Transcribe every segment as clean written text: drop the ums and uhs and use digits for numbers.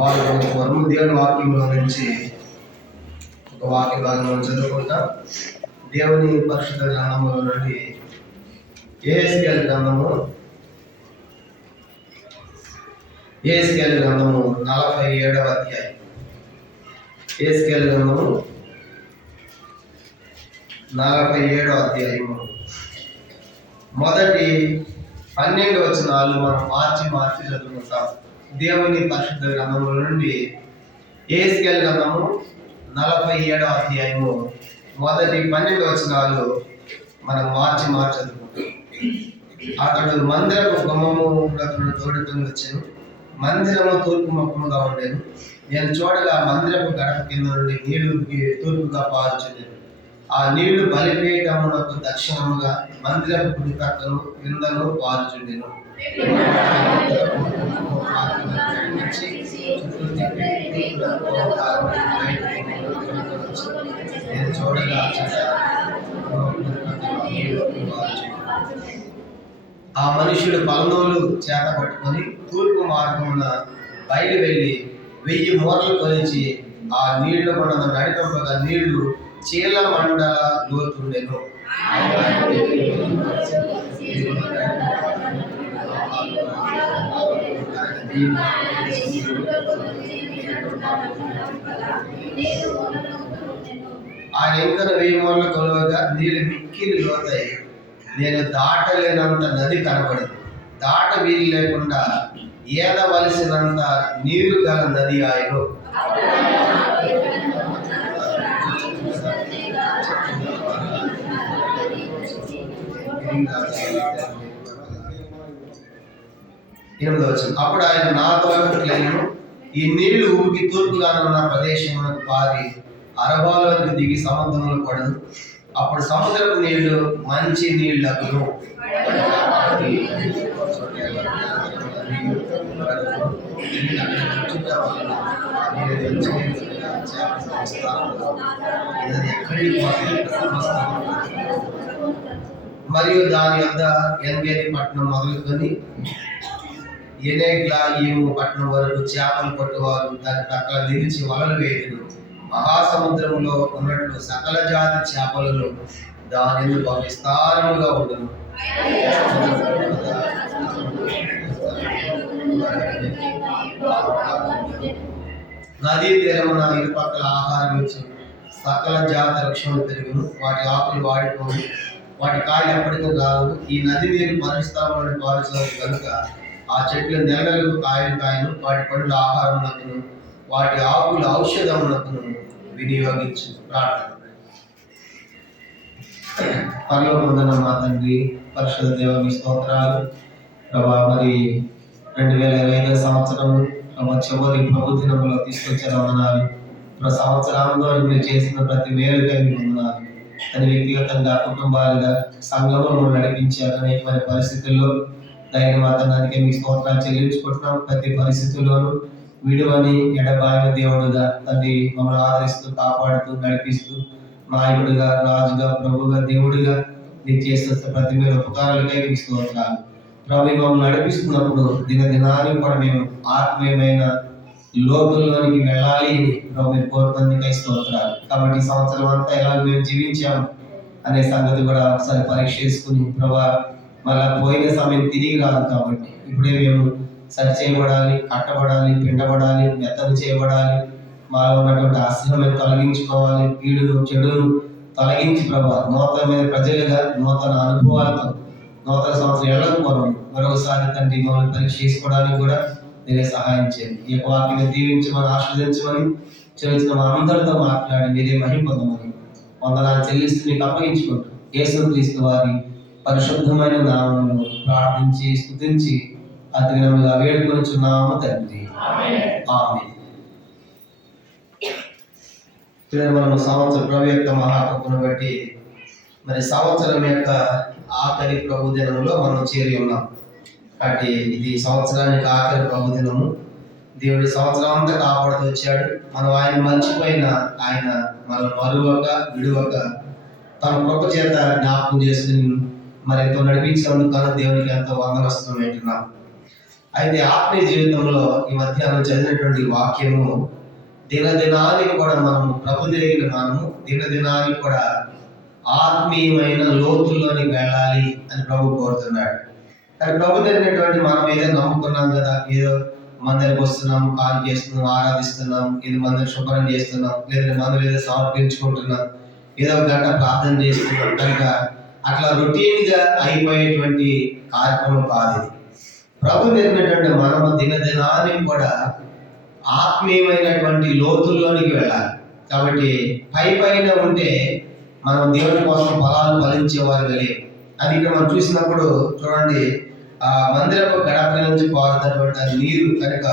పాల్గొనము. దేవుని వాక్యంలో నుంచి ఒక వాక్య భాగంలో చదువుకుంటాం. దేవుని పరిశుద్ధ గ్రంథంలో నుండి యెహెజ్కేలు గ్రంథము 47వ అధ్యాయం. యెహెజ్కేలు గ్రంథము 47వ అధ్యాయము మొదటి 12 వచనాలు మనం మార్చి చదువుకుంటాం. దేవుని పరిశుద్ధ గ్రంథముల నుండి యెహెజ్కేలు గ్రంథము 47వ అధ్యాయము మొదటి 12 వచనాలు మనం మార్చి చదువుకుంటాం. అతడు మందిరపు గుమ్మము తోడుకొని వచ్చాను. మందిరము తూర్పు ముఖముగా ఉండేను. నేను చూడగా మందిరపు గడప కింద నుండి నీళ్లు తూర్పుగా పారుచుండెను. ఆ నీళ్లు బలిపీఠమునకు దక్షిణముగా మందిరపు కుడి ప్రక్కను క్రిందను పారుచుండెను. నేను చూడగా ఆ మనుషుడు పలనోలు చేత పట్టుకొని తూర్పు మార్గమున బయలు వెళ్ళి 1000 మూరలు కొలిచి ఆ నీళ్లు కొనను నడిపింపగా నీళ్లు చీల మండల లోతుండెను. ఆయన ఇంకా 1000 మూరలు కొలవగా నీళ్లు మిక్కిలి లోతాయి. నేను దాటలేనంత నది కనబడింది. దాట వీలు లేకుండా ఏదవలసినంత నీరు గల నది ఆయను. అప్పుడు ఆయన నాతో లేను, ఈ నీళ్లు ఊరికి తూర్పుగానున్న ప్రదేశమునకు పారి అరబాలోనికి దిగి సముద్రంలో పడదు. అప్పుడు సముద్రపు నీళ్లు మంచి నీళ్లకు మరియు దాని వద్ద ఎన్గేని పట్టణం మొదలుకొని ఎనేగ్లాయిము పట్టణం వరకు చేపలు పట్టువారు దాని పక్కన నిలిచి వలలు వేయుదురు. మహాసముద్రంలో ఉన్నట్లు సకల జాతి చేపలను దాని విస్తారముగా ఉండను. నదీ తీరమున ఇరుపక్కల ఆహారం ఇచ్చు సకల జాతి వృక్షములు పెరుగును. వాటి ఆకులు వాడిపోవు, వాటి కాయలు ఎప్పటికీ రావు. ఈ నది నీరు పరిస్థాపన పారుచున్నది కనుక ఆ చెట్లు నెలలు కాయను. వాటి పండ్లు ఆహారమునకును వాటి ఆకులు ఔషధమునకును వినియోగించు. ప్రార్థన. పరలోకమందున్న మా తండ్రి, పరిశుద్ధ దేవ, మీ స్తోత్రాలు ప్రభా. మరి 2025 సంవత్సరం చివరి ప్రభు దినంలో తీసుకొచ్చిన వందనాలు. సంవత్సరాలలో మీరు చేసిన ప్రతి మేలుగా మీ వందనాలు. అని వ్యక్తిగతంగా, కుటుంబాలుగా, సంఘంలో నడిపించారు. అనేకమైన పరిస్థితుల్లో దైవ మాతనానికి మీ స్తోత్రాలు చెల్లించుకుంటున్నాం. ప్రతి పరిస్థితుల్లోనూ విడువని ఎడబాయిన దేవుడుగా తండ్రి మమ్మల్ని ఆదరిస్తూ, కాపాడుతూ, నడిపిస్తూ, నాయకుడిగా, రాజుగా, ప్రభుగా, దేవుడిగా మీరు చేస్తున్న ప్రతి మీరు ఉపకారాలకై మీకు స్తోత్రాలు. ప్రభు మమ్మల్ని నడిపిస్తున్నప్పుడు దినానికి కూడా మేము ఆత్మీయమైన లోతుల్లోనికి వెళ్ళాలి అని ప్రభు మీరు కోరుతున్నందుకై స్తోత్రాలు. కాబట్టి ఈ సంవత్సరం అంతా ఎలా మేము జీవించాము అనే సంగతి కూడా ఒకసారి పరీక్ష చేసుకుని ప్రభా, మళ్ళా పోయిన సమయం తిరిగి రాదు. కాబట్టి ఇప్పుడే మేము సరి చేయబడాలి, కట్టబడాలి, పిండబడాలి, మెత్తలు చేయబడాలి. మాలో ఉన్నటువంటి ఆశ్రమం తొలగించుకోవాలి. కీడును, చెడును తొలగించి ప్రభా నూతనమైన ప్రజలుగా, నూతన అనుభవాలతో నూతన సంవత్సరం వెళ్ళకపోవడం మరొకసారి తండ్రి మమ్మల్ని పరీక్ష చేసుకోవడానికి కూడా మీరే సహాయం చేయండి. ఈ యొక్క వాక్యాన్ని దీవించమని, ఆస్వాదించమని, చేసిన మా అందరితో మాట్లాడి మీరే మహిమ పొందమని వందనాలు చెల్లిస్తూ మీకు అప్పగించుకుంటూ యేసుక్రీస్తు వారి పరిశుద్ధమైన నామమును ప్రార్థించి స్తుతించి అతిగా వేడుకొనుచున్నాము తండ్రి. ఆమేన్. మనం సంవత్సరం ప్రభు యొక్క మహాకృపను బట్టి మరి సంవత్సరం యొక్క ఆఖరి ప్రభు దినంలో మనం చేరి ఉన్నాం. కాబట్టి ఇది సంవత్సరానికి ఆఖరి ప్రభు దినము. దేవుడి సంవత్సరం అంతా కాపాడుతూ వచ్చాడు. మనం ఆయన మర్చిపోయిన ఆయన మనం మరువక విడువక తన కృప చేత జ్ఞాపకం చేసుకుని మరి ఎంతో నడిపించినందుకు దేవునికి ఎంతో వందనస్తున్నాం. అయితే ఆత్మీయ జీవితంలో ఈ మధ్యాహ్నం చదివినటువంటి వాక్యము దినదినానికి కూడా మనము ప్రభు దగ్గర మనము దినదినానికి కూడా ఆత్మీయమైన లోతుల్లోనికి వెళ్ళాలి అని ప్రభు కోరుతున్నాడు. కానీ ప్రభు దగ్గరటువంటి మనం ఏదో నమ్ముకున్నాం కదా, ఏదో మందిరికి వస్తున్నాం, కాల్ చేస్తున్నాం, ఆరాధిస్తున్నాం, ఏదో మందిని శుభ్రం చేస్తున్నాం, లేదా మందులు ఏదో సమర్పించుకుంటున్నాం, ఏదో ఒక గంట ప్రార్థన చేస్తున్నాం కనుక అట్లా రొటీన్ గా అయిపోయేటువంటి కార్యక్రమం కాదు ఇది. ప్రభు దగ్గరటువంటి మనము దినదినానికి కూడా ఆత్మీయమైనటువంటి లోతుల్లోనికి వెళ్ళాలి. కాబట్టి పైన ఉంటే మనం దేవుని కోసం ఫలాలు ఫలించేవారు లేవు. అది ఇక్కడ మనం చూసినప్పుడు చూడండి, ఆ మందిరపు గడప నుంచి పారుతున్నటువంటి నీరు కనుక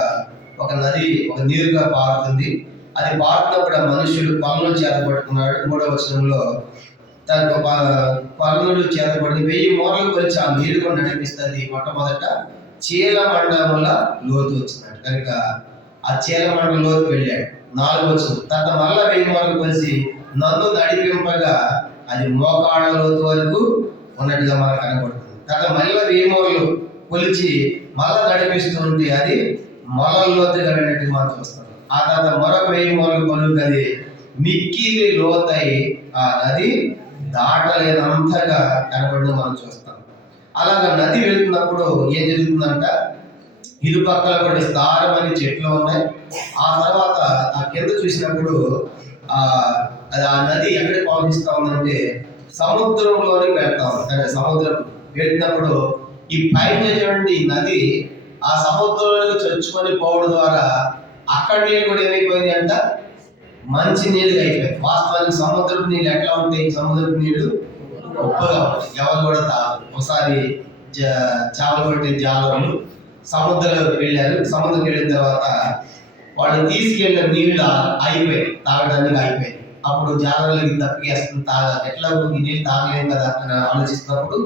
ఒక నది, ఒక నీరుగా పారుతుంది. అది పారుతున్నప్పుడు ఆ మనుషుడు పనులు చేతపడుతున్నాడు. 3వ వచనంలో తనకు పనులు చేతపడి 1000 మూరలు కొలిచి ఆ నీరు కూడా నడిపిస్తుంది. మొట్టమొదట చీల మండముల లోతు వచ్చినాడు కనుక ఆ చీల మండలం లోతు వెళ్ళాడు. 4వ వచనం తర్వాత మళ్ళా 1000 మూరలు కొలిసి నన్ను నడిపింపగా అది మోకాళ్ళ లోతు వరకు ఉన్నట్టుగా మనకు కనబడుతుంది. తర్వాత మళ్ళీ 1000 మూరలు కొలిచి మళ్ళా నడిపిస్తూ ఉంటే అది మొలల లోతుగా వెళ్ళినట్టు మనం చూస్తాం. ఆ తర్వాత మరొక 1000 మూరలు కొలుకు అది మిక్కిలి లోతై ఆ నది దాటలేనంతగా కనబడి మనం చూస్తాం. అలాగా నది వెళ్తున్నప్పుడు ఏం జరుగుతుందంట, ఇరుపక్కల కూడా విస్తారమైన చెట్లు ఉన్నాయి. ఆ తర్వాత ఆ కింద చూసినప్పుడు ఆ నది ఎక్కడికి ప్రవహిస్తా ఉందంటే సముద్రంలోనికి వెళ్తా ఉంది. కానీ సముద్రం వెళ్ళినప్పుడు ఈ పైన నది ఆ సముద్రంలోకి చొచ్చుకొని పోవడం ద్వారా అక్కడ నీళ్ళు కూడా ఏమైపోయింది అంట, మంచి నీళ్ళుగా అయిపోయింది. వాస్తవానికి సముద్రపు నీళ్ళు ఎట్లా ఉంటాయి, సముద్రపు నీళ్లు ఉప్పగా ఉంటాయి, ఎవరు కూడా తాగరు. ఒకసారి చేపలు పట్టే జాలర్లు సముద్రంలోకి వెళ్ళారు. సముద్రం వెళ్ళిన తర్వాత వాళ్ళు తీసుకెళ్ళిన నీళ్ళు అయిపోయాయి, తాగడానికి అయిపోయాయి. అప్పుడు జాలర్లకి తప్పికేస్తుంది, ఎట్లా ఈ నీళ్ళు తాగలేము కదా అని ఆలోచిస్తున్నప్పుడు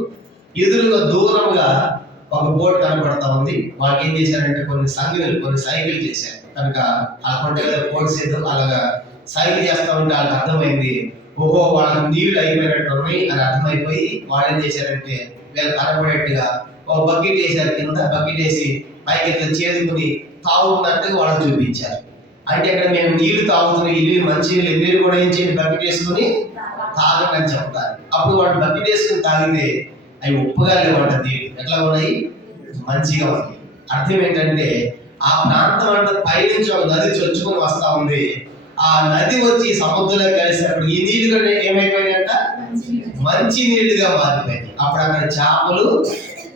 ఎదురుగా దూరంగా ఒక బోట్ కనపడతా ఉంది. వాళ్ళకి ఏం చేశారంటే కొన్ని సైకిల్ చేశారు కనుక ఆ కొండ బోట్స్ ఏదో అలాగా సైకిల్ చేస్తా ఉంటే వాళ్ళకి అర్థమైంది, ఓహో వాళ్ళకి నీళ్లు అయిపోయినట్టు ఉన్నాయి అని అర్థమైపోయి వాళ్ళు ఏం చేశారంటే వీళ్ళు కనపడేట్టుగా ఒక బకెట్ వేసారు. కింద బకెట్ వేసి పైకి ఇట్లా చేదుకుని తాగుతున్నట్టుగా వాళ్ళకి చూపించారు. అంటే ఇక్కడ మేము నీళ్లు తాగుతున్నాం, ఈ నీళ్ళు మంచి నీళ్ళు, మీరు కూడా ఏం చేయండి బకెట్ వేసుకుని తాగండి అని చెప్తారు. అప్పుడు వాళ్ళు బకెట్ వేసుకుని తాగితే అవి ఉప్పుగా లేవంట, నీళ్ళు ఎట్లా ఉన్నాయి, మంచిగా ఉన్నాయి. అర్థం ఏంటంటే ఆ ప్రాంతం అంటే పైనుంచి ఒక నది చొచ్చుకొని వస్తా ఉంది. ఆ నది వచ్చి సముద్రంలో కలిసినప్పుడు ఈ నీళ్లు కూడా ఏమైపోయినాయంట, మంచి నీళ్లుగా మారిపోయినాయి. అప్పుడు అక్కడ చేపలు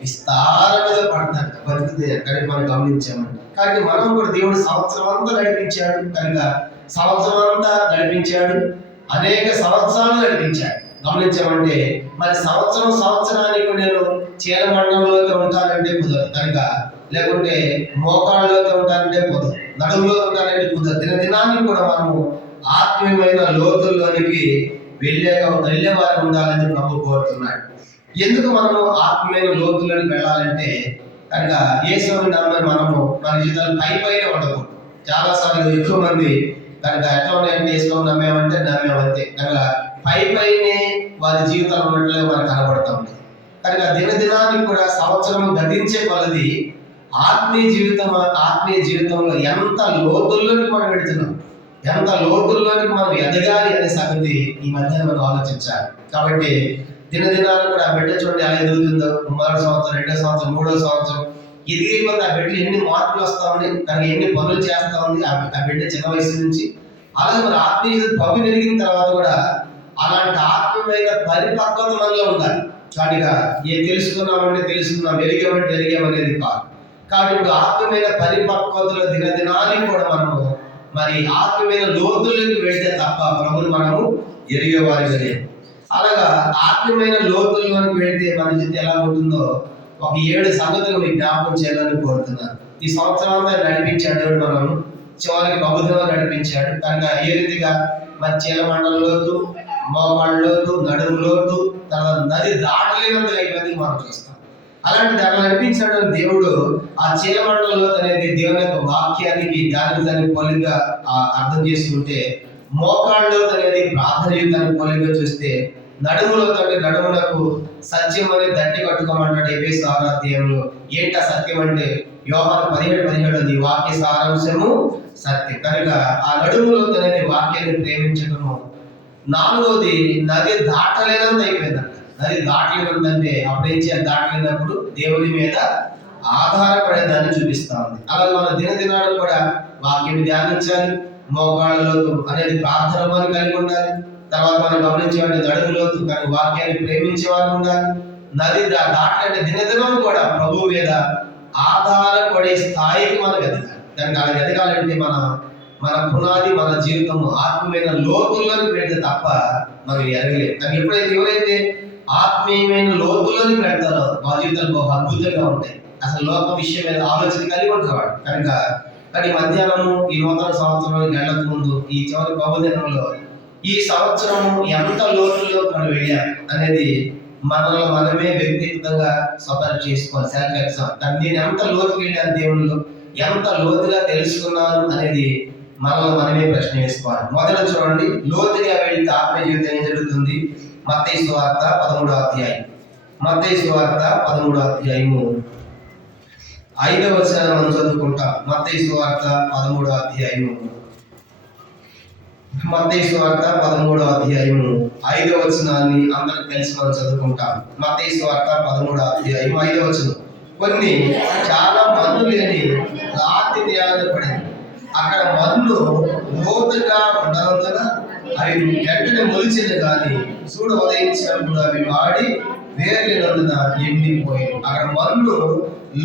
విస్తారంగా పడతారు, బతుకుతాయి. అక్కడికి మనం గమనించామండి. కాబట్టి మనం కూడా దేవుడు సంవత్సరం అంతా నడిపించాడు కనుక సంవత్సరం అంతా నడిపించాడు, అనేక సంవత్సరాలు నడిపించాడు. గమనించామంటే మరి సంవత్సరానికి నేను చీల మండలంలోకి ఉంటానంటే కుదరదు కనుక, లేకుంటే మోకాళ్ళలోకి ఉంటానంటే కుదరదు, నడుములో ఉంటానంటే కుదరదు. దినానికి కూడా మనము ఆత్మీయమైన లోతుల్లోనికి వెళ్ళేవారు ఉండాలని ప్రభు కోరుతున్నాడు. ఎందుకు మనము ఆత్మీయమైన లోతుల్లోకి వెళ్ళాలంటే కనుక యేసుని నమ్మే మనము మన జీవితాలు పైన ఉండకూడదు. చాలా సార్లు ఎక్కువ మంది కనుక ఎట్లా ఉన్నాయంటే యేసుని నమ్మేమంటే నమ్మేమంతే కనుక పైనే వారి జీవితాలు ఉన్నట్లుగా మనకు కనబడతా ఉంది. కనుక దినదినానికి కూడా సంవత్సరం గతించే కొలది ఆత్మీయ జీవితంలో ఎంత లోతుల్లోకి మనం వెళుతున్నాం, ఎంత లోతుల్లోకి మనం ఎదగాలి అనే సంగతి ఈ మధ్య మనం ఆలోచించాలి. కాబట్టి దినదినాలు కూడా ఆ బిడ్డ చూడండి ఎలా ఎదుగుతుందో, 3వ సంవత్సరం, 2వ సంవత్సరం, 3వ సంవత్సరం ఎదిగే కొద్ది ఆ బిడ్డలు ఎన్ని మార్పులు వస్తా ఉంది, తనకి ఎన్ని పనులు చేస్తా ఉంది ఆ బిడ్డ చిన్న వయసు నుంచి. అలాగే మన ఆత్మీయ పబ్బు పెరిగిన తర్వాత కూడా అలాంటి ఆత్మీయమైన పరిపక్వత మనలో ఉండాలి. చాటిగా తెలుసుకున్నాం, ఎరిగామనేది కాదు. కాబట్టి ఇప్పుడు ఆత్మీయమైన పరిపక్వతలో దినదినానికి కూడా మనము మరి ఆత్మీయమైన లోతుల్లోకి వెళ్తే తప్ప ప్రభుని మనము ఎరిగేవారు లేదు. అలాగా ఆత్మీయమైన లోతుల్లోకి వెళ్తే మన జీవితం ఎలా ఉంటుందో ఒక 7 సంగతులు మీకు జ్ఞాపకం చేయాలని కోరుతున్నాను. ఈ సంవత్సరం అంతా నడిపించాడు మనము, చివరికి ప్రభుత్వం నడిపించాడు కనుక ఏ రీతిగా మరి చీల మండలంలోతు, మోకాళ్ళలోతు, నడుములోతు, తర్వాత నది దాటలేనంతగా అయిపోయింది మనం చూస్తాం. అలాంటి దాన్ని నడిపించాడు దేవుడు. ఆ చీల మండలంలో అనేది దేవుని యొక్క వాక్యానికి దానికి పోలిగా అర్థం చేసుకుంటే, మోకాళ్ళలో అనేది ప్రార్థన యుద్ధానికి పోలిగా చూస్తే నడుములతో అంటే నడుములకు సత్యం అనే దట్టి కట్టుకోమంటాడు ఎఫెసు 6వ అధ్యాయంలో. ఏంటి ఆ సత్యం అంటే యోహాను 17:17 వాక్య సారాంశము సత్యం. కనుక ఆ నడుములతో అనేది వాక్యాన్ని ప్రేమించడము. 4వది నది దాటలేనంత అయిపోయిందంట. నది దాటలేనంటే అప్పుడేం చేయాలి? దాటలేనప్పుడు దేవుని మీద ఆధారపడేదాన్ని చూపిస్తా ఉంది. అలాగే మన దినదినాలు కూడా వాక్యం ధ్యానించాలి, మోకాళ్ళలోతు అనేది ప్రార్థన అని కలిగి ఉండాలి. తర్వాత మనం గమనించేవాడి నడుములోతు కానీ వాక్యాన్ని ప్రేమించే వారు ఉండాలి. నది దాటంటే దినదినం కూడా ప్రభువు మీద ఆధారపడే స్థాయికి మనం ఎదగాలి. దానికి అలా ఎదగాలంటే మన పునాది, మన జీవితము ఆత్మీయమైన లోతుల్లోకి పెడితే తప్ప మనం ఎదగలేము. కానీ ఎవరైతే ఆత్మీయమైన లోతుల్లోకి పెడతారో మా జీవితాలు బహు అద్భుతంగా ఉంటాయి. అసలు లోక విషయం మీద ఆలోచన కలిగి ఉంటారు. కనుక కానీ మధ్యాహ్నము ఈ నూతన సంవత్సరానికి వెళ్ళక ముందు ఈ చివరి బహుదినంలో ఈ సంవత్సరము ఎంత లోతుల్లో మనం వెళ్ళాం అనేది మనల్ని మనమే వ్యక్తిగతంగా స్వపరి చేసుకోవాలి. Self exam. కానీ నేను ఎంత లోతుకి వెళ్ళాను, దేవుళ్ళు ఎంత లోతుగా తెలుసుకున్నాను అనేది మనల్ని మనమే ప్రశ్న వేసుకోవాలి. మొదట చూడండి, లోతుగా వెళ్తే ఆత్మీయ జీవితం ఏం జరుగుతుంది? మత్తయి సువార్త 13వ అధ్యాయం. మత్తయి సువార్త 13వ అధ్యాయము 5వ వచనం మనం చదువుకుంటాం. మత్తయి సువార్త 13వ అధ్యాయము. మత్తయి సువార్త 13వ అధ్యాయము 5వ వచనాన్ని అందరికి కలిసి మనం చదువుకుంటాం. మత్తయి సువార్త 13వ అధ్యాయం 5వ వచనం. కొన్ని చాలా మన్ను లేని రాతి నేల పడింది. అక్కడ మన్ను లోతుగా ఉండనందున అవి వెంటనే మొలిచింది, కానీ సూడు ఉదయించినప్పుడు అవి వాడి వేర్లేనందున ఎండిపోయి. అక్కడ మన్ను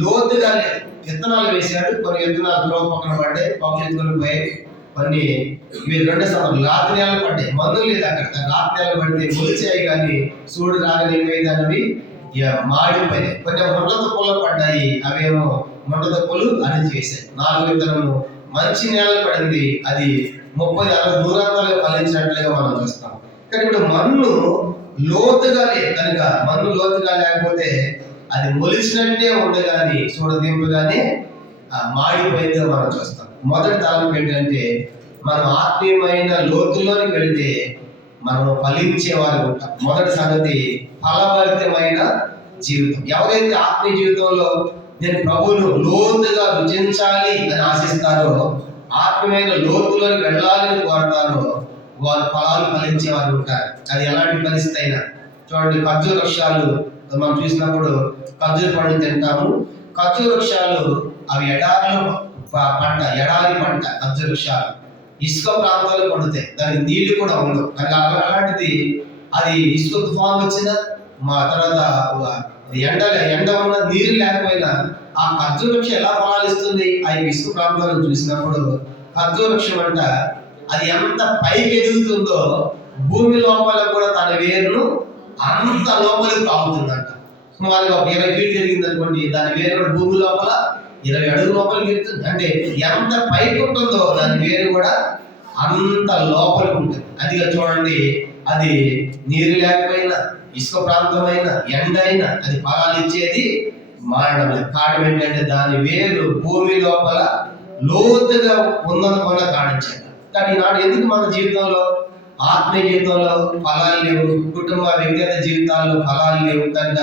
లోతుగా లేదు. విత్తనాలు వేసాడు, కొన్ని విత్తనాలు ద్రోవ పక్కన పడ్డాయి, పక్షులు ఎత్తుకొని పోయాయి. కొన్ని ఇవి 2 సంవత్సరాలు రాతి నేలలు పడ్డాయి, మన్ను లేదు అక్కడ. రాతి నేలలు పడితే మొలిచాయి, కానీ సూడు రాగానే ఏమైందన్నవి మాడిపోయినాయి. కొంచెం మొండత పూలు పడ్డాయి, అవేమో మొండత పూలు అణిచివేశాయి. 4 విత్తనము మంచి నేల పడింది, అది 30-60 దూరాంతాలుగా ఫలించినట్లుగా మనం చూస్తాం. కానీ ఇప్పుడు మన్ను లోతుగా లేదు కనుక, మన్ను లోతుగా లేకపోతే అది మొలిచినట్టే ఉండగాని చూడదింపుగానే మాడిపోయిందిగా మనం చూస్తాం. మొదటి తలంపు ఏంటంటే మనం ఆత్మీయమైన లోతుల్లోకి వెళ్తే మనం ఫలించేవారు ఉంటాం. మొదటి సంగతి ఫలభరితమైన జీవితం. ఎవరైతే ఆత్మీయ జీవితంలో నేను ప్రభువును లోతుగా రుచించాలి అని ఆశిస్తారో, ఆత్మీయమైన లోతులోకి వెళ్ళాలని కోరతారో, వారు ఫలాలు ఫలించేవారు ఉంటారు. అది ఎలాంటి పరిస్థితి అయినా. చూడండి, ఖర్జూర వృక్షాలు మనం చూసినప్పుడు ఖర్జూర పండు తింటాము. ఖర్జూర వృక్షాలు అవి ఎడారిలో పంట, ఎడారి పంట. ఖర్జూర వృక్షాలు ఇసుక ప్రాంతాల్లో పండుతాయి, దానికి నీళ్లు కూడా ఉండవు. కానీ అలాంటిది అది ఇసుక తుఫాను వచ్చినా, మా తర్వాత ఎండ ఉన్న నీరు లేకపోయినా ఆ ఖర్జూర వృక్షం ఎలా ఫలాలిస్తుంది? ఆ ఇసుక ప్రాంతాలను చూసినప్పుడు ఖర్జూర వృక్షం అంట అది ఎంత పైకి ఎదుగుతుందో భూమి లోపల కూడా తన వేరును అంత లోపలికి తాగుతుందంట. సుమారుగా 20 ఫీట్ జరిగింది అనుకోండి, దాని వేరు కూడా భూమి లోపల 20 అడుగు లోపలికి ఎదుగుతుంది. అంటే ఎంత పైకి ఉంటుందో దాని వేరు కూడా అంత లోపలికి ఉంటుంది. అదిగా చూడండి, అది నీరు లేకపోయినా, ఇసుక ప్రాంతమైన, ఎండ అయినా అది ఫలాలు ఇచ్చేది మారడం లేదు. కారణం ఏంటంటే దాని వేరు భూమి లోపల లోతుగా ఉన్నందువల్ల కాణించాలి. కానీ ఈనాడు ఎందుకు మన జీవితంలో, ఆత్మీయ జీవితంలో ఫలాలు లేవు, కుటుంబ వ్యక్తిగత జీవితాల్లో ఫలాలు లేవు, కనుక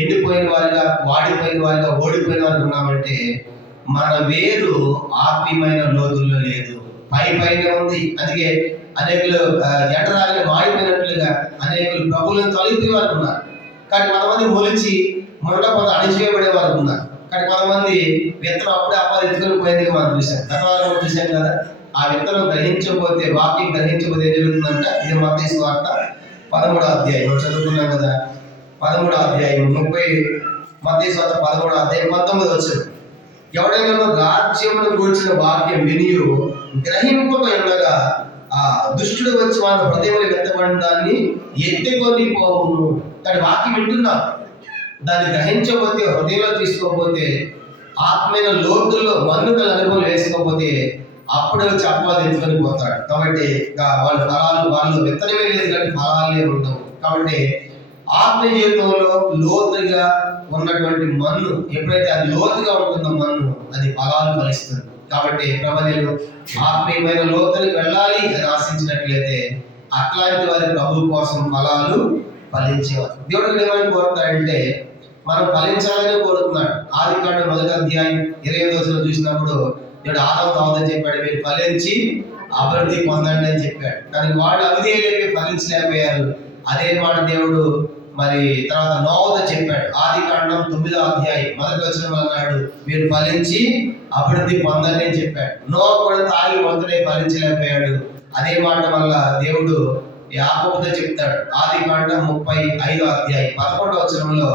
ఎండిపోయిన వారిగా, వాడిపోయిన వారిగా, ఓడిపోయిన వారిగా ఉన్నామంటే మన వేరు ఆత్మీయమైన లోతుల్లో లేదు, పైన ఉంది. అందుకే అనేకులు ఎండరాగానే మాడిపోయినట్లుగా అనేకులు ప్రభువులను తొలగిపోయే వారు ఉన్నారు. కానీ కొంతమంది మొలిచి మొండపద అణిచివేయబడే వారు ఉన్నారు. కానీ కొంతమంది విత్తనం అప్పుడే ఎత్తుకొని పోయేందుకు మనం చూసాం. గతంలో చూసాం కదా. ఆ విత్తనం గ్రహించకపోతే, వాక్యం గ్రహించకపోతే ఏం జరుగుతుందంట? ఇది మత్తయి సువార్త 13వ అధ్యాయం చదువుకున్నాం కదా. 13వ అధ్యాయం 30, మత్తయి సువార్త 13వ అధ్యాయం 19 వచనం. ఎవడైనా రాజ్యమును గూర్చిన వాక్యం వినియు గ్రహింపక ఉండగా ఆ దుష్టుడు వచ్చి వాళ్ళ హృదయంలో వ్యక్తపడిన దాన్ని ఎత్తుకొని పోవును. కానీ వాక్యం వింటున్నాం, దాన్ని గ్రహించకపోతే, హృదయంలో తీసుకోకపోతే, ఆత్మీయ లోతుల్లో మన్నుకల అనుభవం వేసుకోకపోతే అప్పుడు చెప్పాలి ఎత్తుకొని పోతాడు. కాబట్టి వాళ్ళు విత్తనమే లేదు కానీ ఫలాలే ఉండవు. కాబట్టి ఆత్మీయ జీవితంలో లోతుగా ఉన్నటువంటి మన్ను ఎప్పుడైతే అది లోతుగా ఉంటుందో మన్ను, అది ఫలాలు ఫలిస్తుంది. కాబట్టి ప్రబలిలో ఆత్మీయమైన లోతులకు వెళ్ళాలి అని ఆశించినట్లయితే అట్లాంటి వారి ప్రభు కోసం ఫలాలు ఫలించేవారు. దేవుడు ఏమని కోరుతాడంటే మనం ఫలించాలని కోరుతున్నాడు. ఆదికాండం 1వ అధ్యాయం 25వ వచనం చూసినప్పుడు దేవుడు ఆదాము హవ్వతో చెప్పాడు, మీరు ఫలించి అభివృద్ధి పొందండి అని చెప్పాడు. కానీ వాళ్ళు అవిధేయులైపోయి ఫలించలేకపోయారు. అదే మాట దేవుడు మరి తర్వాత నోవతో చెప్పాడు. ఆదికాండం 9వ అధ్యాయం 1వ వచనంలో అన్నాడు, మీరు ఫలించి అభివృద్ధి పొందండి అని చెప్పాడు. నోవ కూడా తాగి మొదలై ఫలించలేకపోయాడు. అదే మాట వల్ల దేవుడు యాకోబుతో చెప్తాడు. ఆదికాండం 35వ అధ్యాయం 11వ వచనంలో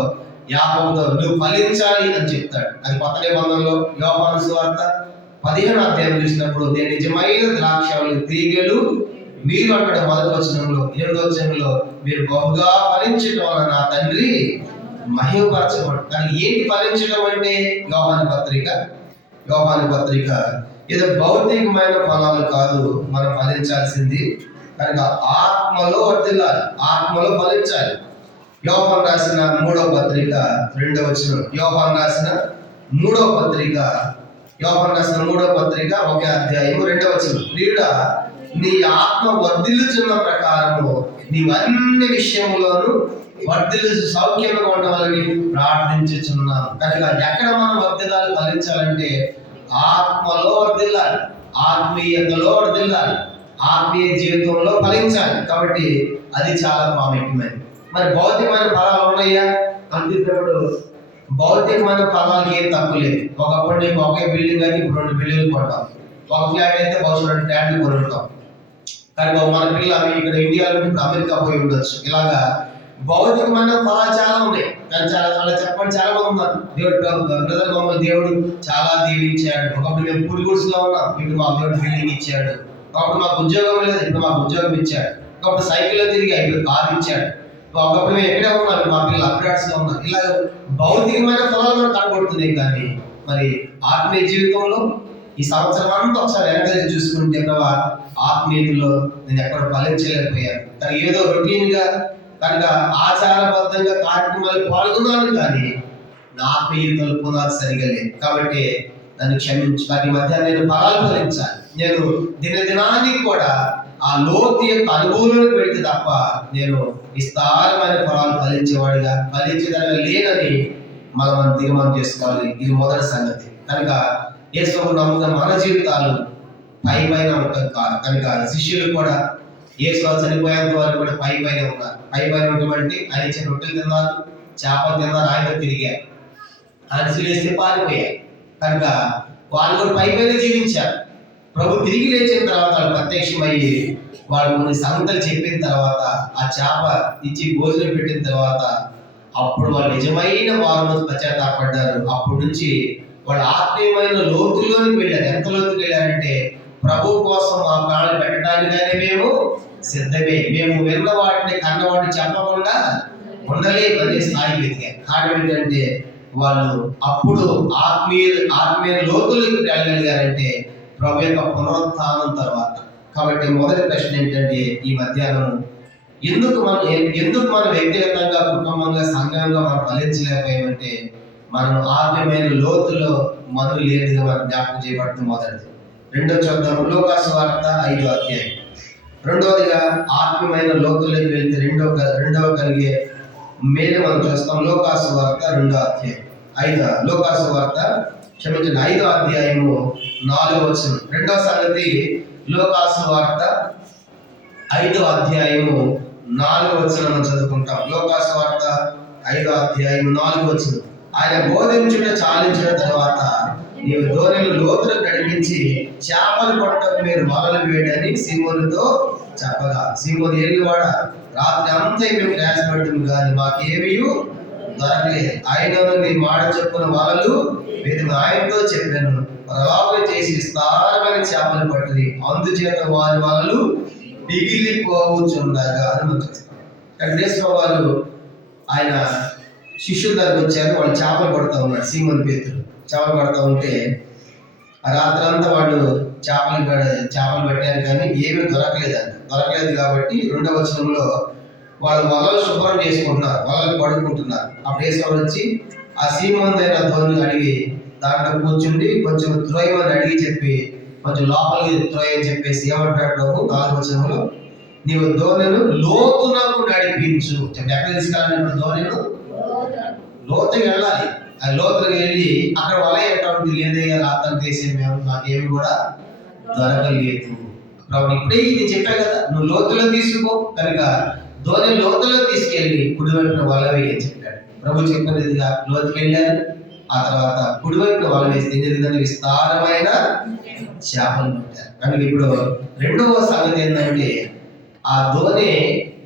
యాకోబుతో నువ్వు ఫలించాలి అని చెప్తాడు. అది కొత్త నిబంధనలో యోహాను సువార్త 15వ అధ్యాయం చూసినప్పుడు నేను నిజమైన ద్రాక్షవల్లి తీగలు మీరు అక్కడ 1వ వచనంలో 8వ వచనంలో మీరు బహుగా ఫలించడం వల్ల నా తండ్రి మహిమపరచబడు. కానీ ఏంటి ఫలించడం అంటే యోహాను పత్రిక ఏదో భౌతికమైన ఫలాలు కాదు మనం ఫలించాల్సింది. కనుక ఆత్మలో వర్ధిల్లాలి, ఆత్మలో ఫలించాలి. యోహాను రాసిన 3వ పత్రిక 2వ వచనం. యోహాను రాసిన 3వ పత్రిక 1వ అధ్యాయం 2వ వచనం. ప్రియుడా, నీ ఆత్మ వర్ధిల్లుచున్న ప్రకారము నీవన్ని విషయములోను వర్ధిల్లు సౌఖ్యంగా ఉండవాలని ప్రార్థించుచున్నాను. కనుక ఎక్కడ మనం వర్ధిల్లాలి, ఫలించాలంటే ఆత్మలో వర్ధిల్లాలి, ఆత్మీయతలో వర్ధిల్లాలి, ఆత్మీయ జీవితంలో ఫలించాలి. కాబట్టి అది చాలా ప్రాముఖ్యమైనది. మరి భౌతికమైన ఫలాలు ఉన్నాయా అంటున్నప్పుడు భౌతికమైన ఫలాలకి ఏం తక్కువ లేదు. ఒకప్పుడు నీకు ఒకే బిల్డింగ్ అయితే ఇప్పుడు 2 బిల్డింగ్లు కొంటాం. ఒక ఫ్లాట్ అయితే బహుశా 2 ఫ్లాట్లు కొనుక్కుంటాం. కానీ మన పిల్లలు ఇక్కడ ఇండియాలో ఇప్పుడు అమెరికా పోయి ఉండొచ్చు. ఇలాగా భౌతికమైన ఫలాలు చాలా ఉన్నాయి. కానీ అలా చెప్పండి, చాలా మంది ఉన్నారు. బ్రదర్ మమ్మల్ని దేవుడు చాలా దీవించాడు. ఒకప్పుడు మేము పుడిగుడ్స్లో ఉన్నాం, ఇప్పుడు మాకు దేవుడు బిల్డింగ్ ఇచ్చాడు. ఒకప్పుడు మాకు ఉద్యోగం లేదు, ఇప్పుడు మాకు ఉద్యోగం ఇచ్చాడు. ఒకప్పుడు సైకిల్లో తిరిగి ఇప్పుడు కారు ఇచ్చాడు. ఒకప్పుడు మేము ఎక్కడే ఉన్నారు, మా పిల్లలు అప్గ్రేడ్స్ లో ఉన్నారు. ఇలా భౌతికమైన ఫలాలు మనకు కనబడుతున్నాయి. కానీ మరి ఆత్మీయ జీవితంలో ఈ సంవత్సరం అంతా ఒకసారి వెనకాల చూసుకుంటే ఆత్మీయతలో నేను ఎక్కడ ఫలించలేకపోయాను. కానీ ఏదో రొటీన్ గా కనుక ఆచారబద్ధంగా కార్యక్రమాలు పాల్గొన్నాను, కానీ నా ఆత్మీయతలు పునాది సరిగా లేదు. కాబట్టి నన్ను క్షమించు. వాటి మధ్య నేను ఫలాలు ఫలించాలి. నేను దినదినానికి కూడా ఆ లోతు యొక్క అనుభవంలోకి వెళితే తప్ప నేను విస్తారమైన ఫలాలు ఫలించేదానిగా లేనని మనం తీర్మానం చేసుకోవాలి. ఇది మొదటి సంగతి. కనుక యేసును నమ్ముకున్న మన జీవితాలు పైన ఉంటాం కాదు. కనుక శిష్యులు కూడా యేసు చనిపోయేంత వరకు కూడా పైన ఉన్నారు. పైన ఉన్నటువంటి ఆయన ఇచ్చిన రొట్టెలు తిన్నారు, చేపలు తిన్నారు, ఆయనతో తిరిగారు, ఆయన సిలిస్తే పారిపోయారు. కనుక వాళ్ళు కూడా పైన జీవించారు. ప్రభు తిరిగి లేచిన తర్వాత వాళ్ళు ప్రత్యక్షమయ్యి వాళ్ళు కొన్ని సంగతులు చెప్పిన తర్వాత ఆ చేప ఇచ్చి భోజనం పెట్టిన తర్వాత అప్పుడు వాళ్ళు నిజమైన వారు పశ్చాత్తాపడ్డారు. అప్పటి నుంచి వాళ్ళు ఆత్మీయమైన లోతుల్లోనికి వెళ్ళారు. ఎంత లోతుకి వెళ్ళారంటే ప్రభు కోసం మా ప్రాణాలు పెట్టడానికైనా మేము సిద్ధమే, మేము విన్న వాటిని కన్నవాటిని చెప్పకుండా ఉండలేము అనే స్థాయికి వెతికారు. కారణం ఏంటంటే వాళ్ళు అప్పుడు ఆత్మీయ లోతులకు వెళ్ళగలిగారంటే ప్రభు యొక్క పునరుత్థానం తర్వాత. కాబట్టి మొదటి ప్రశ్న ఏంటంటే ఈ మధ్యాహ్నం ఎందుకు మనం వ్యక్తిగతంగా, కుటుంబంగా, సంఘంగా మనం ఫలించలేకపోయామంటే మనం ఆత్మీయమైన లోతులో మను లేనిదిగా మనం జ్ఞాపకం చేయబడుతుంది. మొదటిది. రెండో చూద్దాం, లూకా సువార్త 5వ అధ్యాయం. రెండవదిగా ఆత్మీయమైన లోతుల్లోకి వెళ్తే రెండవ కలిగే మేలు మనం చూస్తాం. లూకా సువార్త 2వ అధ్యాయం. లూకా సువార్త 5వ అధ్యాయము 4వ వచనం. రెండవ సంగతి లూకా సువార్త 5వ అధ్యాయము 4వ వచనం చదువుకుంటాం. లూకా సువార్త 5వ అధ్యాయం 4వ వచనం. ఆయన బోధించుట చాలించిన తర్వాత నీవు ధోనిలో లోతులు నడిపించి చేపలు పట్టకు మీరు వలలు వేయడని సీమోనుతో చెప్పగా, సీమోను ఎరిగివాడ రాత్రి అంతా మేము ప్రయాసపడ్డాము కానీ మాకేమీ దొరకలేదు. ఆయనను నీ మాట చెప్పున వలలు వేది ఆయనతో చెప్పాను. అలాగే చేసి విస్తారమైన చేపలు పట్టింది, అందుచేత వారి వలలు మిగిలిపోవచ్చుండగా అని మనం చూస్తాం. వెంకటేశ్వర వారు ఆయన శిష్యుల దగ్గరకు వచ్చారు. వాళ్ళు చేపలు పడుతూ ఉన్నాడు. సీమోను పేతురు చేపలు పడుతూ ఉంటే ఆ రాత్రంతా వాళ్ళు చేపలు పెట్టారు కానీ ఏమీ దొరకలేదు కాబట్టి 2వ వచనంలో వాళ్ళు వలలు శుభ్రం చేసుకుంటున్నారు, వలలు పడుకుంటున్నారు. అప్పుడు యేసు వచ్చి ఆ సీమోను దగ్గర ధోని అడిగి దాంట్లో కూర్చుండి కొంచెం త్రోయమని అడిగి చెప్పి కొంచెం లోపలికి త్రోయని చెప్పేసి ఏమంటాడు ప్రభు 4వ వచనంలో, నీవు దోణెను లోతునకు నడిపించు. ఎక్కడ తీసుకెళ్ళాలి? దోణెను లోతుకి వెళ్ళాలి. ఆ లోతులకు వెళ్ళి అక్కడ వల ఎటువంటి లేదయ్యా, రాత్రి చేసే మేము నాకేమి కూడా దొరకలేదు ప్రభు. ఇప్పుడే ఇది చెప్పా కదా, నువ్వు లోతులో తీసుకో కనుక దోణి లోతులో తీసుకెళ్ళి కుడివైపున వల వేయని చెప్పాడు ప్రభు. చెప్పినదిగా లోతుకి వెళ్ళారు. ఆ తర్వాత కుడివైపున వల వేస్తే ఏం జరిగిందంటే విస్తారమైన చేపలు పట్టారు. కనుక ఇప్పుడు రెండవ సంగతి ఏంటంటే ఆ దోణి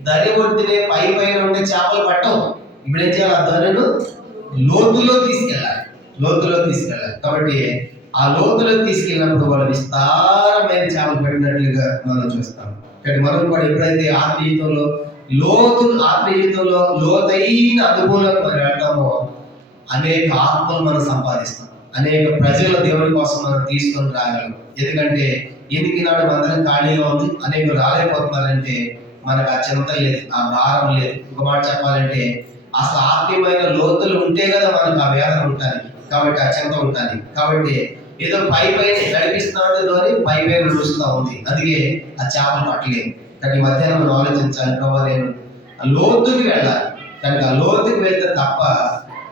దరి ఒడ్డునే పైన ఉండే చేపలు పట్టవు. ఇప్పుడు ఏం చేయాలి? ఆ దోణిను లోతులో తీసుకెళ్ళాలి. లోతులో తీసుకెళ్ళాలి. కాబట్టి ఆ లోతులో తీసుకెళ్ళినప్పుడు వాళ్ళు విస్తారమైన చేపలు పడినట్లుగా మనం చూస్తాం. కాబట్టి మనం కూడా ఎప్పుడైతే ఆత్మీయతలో లోతైన అనుభవంలోకి మనం వెళ్తామో అనేక ఆత్మలు మనం సంపాదిస్తాం. అనేక ప్రజల దేవుని కోసం మనం తీసుకొని రాగలం. ఎందుకంటే ఈనాడు మందిరం ఖాళీగా ఉంది, అనేక రాలేకపోతున్నారంటే మనకు ఆ చింత లేదు, ఆ భారం లేదు. ఒక మాట చెప్పాలంటే అసలు ఆత్మీయమైన లోతులు ఉంటే కదా మనకు ఆ వేదన ఉంటుంది, కాబట్టి ఆ చింత ఉంటుంది. కాబట్టి ఏదో పైన నడిపిస్తున్నాడు అని పైన చూస్తూ ఉంది, అందుకే ఆ చేపలు పట్టలేదు. కానీ మధ్యాహ్నం మనం ఆలోచించాలి, ప్రభావ నేను లోతుకి వెళ్ళాలి. కనుక ఆ లోతుకి వెళ్తే తప్ప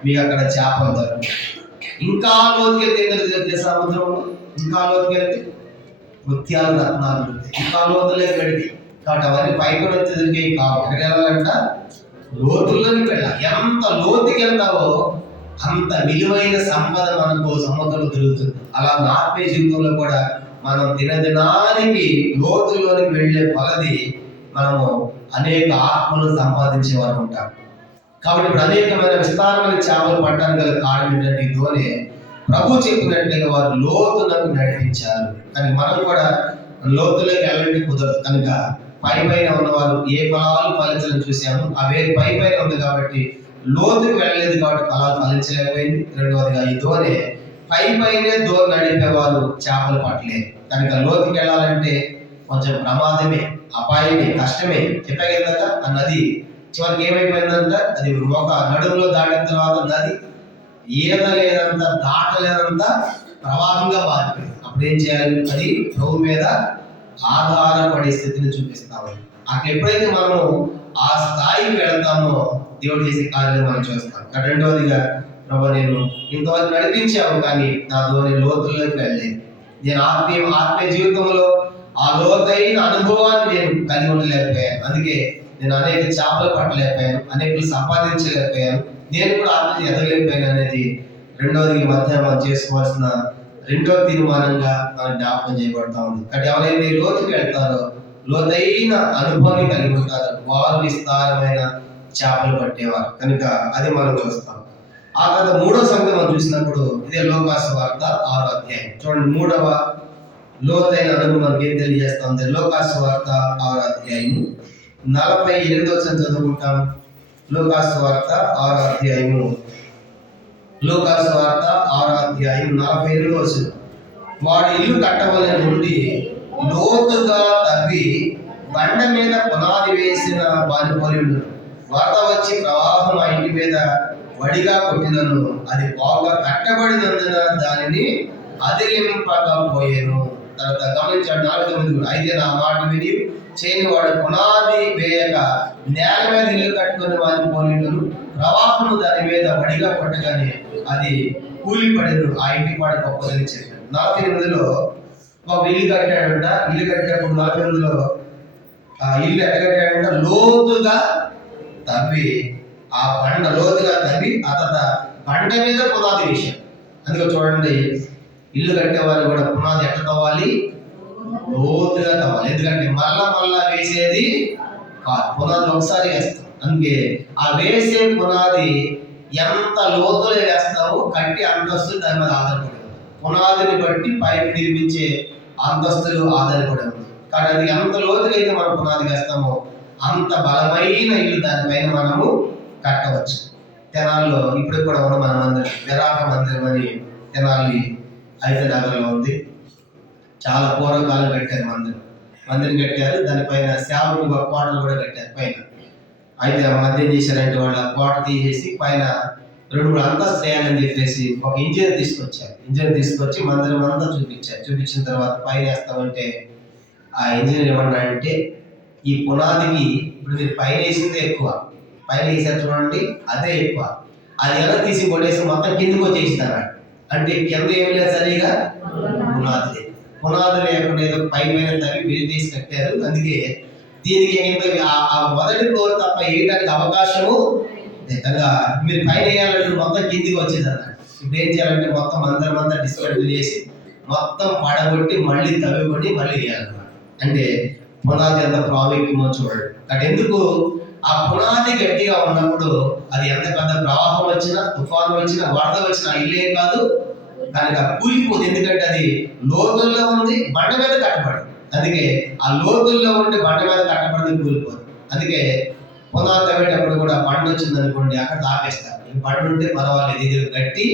మీకు అక్కడ చేపలు దొరకదు. ఇంకా లోతుకి వెళ్తే ఏంటంటే సముద్రంలో ఇంకా లోతుకి వెళ్తే ముత్యాలు రత్నాలు దొరుకుతాయి. ఇంకా లోతులోకి వెళ్తే కాబట్టి అవన్నీ పైకి వచ్చేసరికి కావు. ఎక్కడ వెళ్ళాలంట? లోతుల్లోకి వెళ్ళాలి. ఎంత లోతుకి వెళ్తావో అంత విలువైన సంపద మనకు సముద్రంలో దొరుకుతుంది. అలా ఆత్మీయ జీవితంలో కూడా మనం దినదినానికి లోతుల్లోనికి వెళ్ళే కొలది మనము అనేక ఆత్మలను సంపాదించేవారు ఉంటాం. కాబట్టి ఇప్పుడు అనేకమైన విస్తారమైన చేపలు పట్టడానికి గల కారణం ఏంటంటే ఈ దోణి ప్రభు చెప్పినట్లుగా వారు లోతులకు నడిపించారు. కానీ మనం కూడా లోతులోకి వెళ్ళండి కుదరదు. కనుక పైన ఉన్నవారు ఏ ఫలాలు ఫలించాలని చూసాము, అవే పైన ఉంది కాబట్టి లోతుకి వెళ్ళలేదు కాబట్టి ఫలాలు ఫలించలేకపోయింది. రెండవదిగా ఈ దోణి పైనే దోణి నడిపేవారు చేపలు పట్టలేదు. కనుక లోతుకి వెళ్ళాలంటే కొంచెం ప్రమాదమే, అపాయమే, కష్టమే. చెప్పాక కదా ఆ నది చివరికి ఏమైపోయిందంట, అది ఒక నడుములో దాటిన తర్వాత నది ఈదలేనంత దాటలేనంత ప్రవాహంగా మారిపోయింది. అప్పుడు ఏం చేయాలి? అది ప్రభు మీద ఆధారపడే స్థితిని చూపిస్తాము. అక్కడ ఎప్పుడైతే మనము ఆ స్థాయికి వెళ్తామో దేవుడు చేసే కార్యాలు మనం చూస్తాం. రెండవదిగా ప్రభు నేను ఇంతవరకు నడిపించావు కానీ నా దోణి లోతుల్లోకి వెళ్ళలేదు. నేను ఆత్మీయ జీవితంలో ఆ లోతైన అనుభవాన్ని నేను కలిగి ఉండలేకపోయాను. అందుకే నేను అనేక చేపలు పట్టలేకపోయాను, అనేకలు సంపాదించలేకపోయాను, నేను కూడా ఆత్మీయ ఎదగలేకపోయాను అనేది రెండవది మధ్య మనం చేసుకోవాల్సిన రెండవ తీర్మానంగా మనం జ్ఞాపకం చేయబడతా ఉంది. కాబట్టి ఎవరైతే లోతుకి వెళ్తారో లోతైన అనుభవాన్ని కలిగి ఉంటారో వారు విస్తారమైన చేపలు పట్టేవారు. కనుక అది మనం చూస్తాం. ఆ తర్వాత మూడవ సంగతి మనం చూసినప్పుడు ఇదే లోకాసు వార్త 6వ అధ్యాయం చూడండి. మూడవ లోతైన అనుభవం మనకి ఏం తెలియజేస్తా ఉంది? లోకాసు వార్త 6వ అధ్యాయము 48వ వచనం చదువుకుంటాం. లోకాసు వార్త 6వ అధ్యాయము 48వ వచనం. వాడు ఇల్లు కట్టవలెను నుండి లోతుగా తవ్వి బండ మీద పునాది వేసిన వాని పోలిండు. వరద వచ్చి ప్రవాహం ఆ ఇంటి మీద వడిగా కొట్టినను అది బాగా కట్టబడినందున దానిని అదిలింపకపోయేను. తర్వాత గమనించాడు 4 అయితే నా మాట విని చేయని వాడు పునాది వేయక నేల మీద ఇల్లు కట్టుకుని వాని పోలిండును. ప్రవాహము దాని మీద వడిగా కొట్టగానే అది కూలిపడేను, ఆ ఇంటి పాడు గొప్పదని చెప్పాడు. 48లో ఒక ఇల్లు కట్టాడంట. ఇల్లు కట్టేటప్పుడు 48లో ఇల్లు ఎట్టగట్టాడంట? లోతుగా తవ్వి ఆ బండ లోతుగా తవ్వి అతను బండ మీద పునాది వేశాడు. అందుకే చూడండి, ఇల్లు కట్టేవాళ్ళు కూడా పునాది ఎట్ట తవ్వాలి? లోతుగా తవ్వాలి. ఎందుకంటే మళ్ళా వేసేది కాదు, పునాది ఒకసారి వేస్తాం. అందుకే ఆ వేసే పునాది ఎంత లోతులో వేస్తావో కట్టి అంతస్తులు దాని మీద ఆధారపడి ఉంది. పునాదిని బట్టి పైకి నిర్మించే అంతస్తులు ఆధారపడి ఉంది. కానీ అది ఎంత లోతుగా అయితే మనం పునాది వేస్తామో అంత బలమైన ఇల్లు దానిపైన మనము కట్టవచ్చు. తెనాల్లో ఇప్పుడు కూడా ఉన్న మన మందిరం విరాట మందిరం అని తెనాలి నగరంలో ఉంది. చాలా పూర్వకాలం కట్టారు మందిరం కట్టారు. దానిపైన సేవకులు కోటలు కూడా కట్టారు పైన. అయితే మధ్య చేశారంటే వాళ్ళ కోట తీసేసి పైన 2-3 అంతస్తులు వేయాలని చెప్పేసి ఒక ఇంజనీర్ తీసుకొచ్చి మందిరం అంతా చూపించారు. చూపించిన తర్వాత పైన వేస్తామంటే ఆ ఇంజనీర్ ఏమన్నాడంటే ఈ పునాదికి ఇప్పుడు మీరు పైన వేసిందే ఎక్కువ, పైన వేసారు చూడండి అదే ఎక్కువ, అది ఎలా తీసి కొట్టేసి మొత్తం కిందకు వచ్చేసినారు. అంటే కింద ఏమి లేదు సరిగా పునాది లేదు. పునాది లేకుండా ఏదో పై పైన తవ్వి బిల్డ్ చేసి కట్టారు. అందుకే దీనికి ఆ మొదటి ఫ్లోర్ తప్ప వేయడానికి అవకాశము లేదంగా. మీరు పైన వేయాలంటే మొత్తం కిందికి వచ్చేది అన్నమాట. ఇప్పుడు ఏం చేయాలంటే మొత్తం అంతా డిస్కటిల్ చేసి మొత్తం పడగొట్టి మళ్ళీ తవ్వుకొని మళ్ళీ వేయాలన్నమాట. అంటే పునాది ఎంత ప్రాముఖ్యమో చూడండి. అంటే ఎందుకు ఆ పునాది గట్టిగా ఉన్నప్పుడు అది ఎంత పెద్ద ప్రవాహం వచ్చినా, తుఫాను వచ్చినా, వరద వచ్చినా ఇల్లేం కాదు దానికి కూలిపోదు. ఎందుకంటే అది లోతుల్లో ఉంది, బండ మీద కట్టబడి. అందుకే ఆ లోతుల్లో ఉండి బండ మీద కట్టబడి కూలిపోదు. అందుకే పునాది తవ్వేటప్పుడు కూడా బండ వచ్చింది అనుకోండి అక్కడ ఆపేస్తారు. ఈ బండ ఉంటే పర్వాలేదు, ఇది గట్టి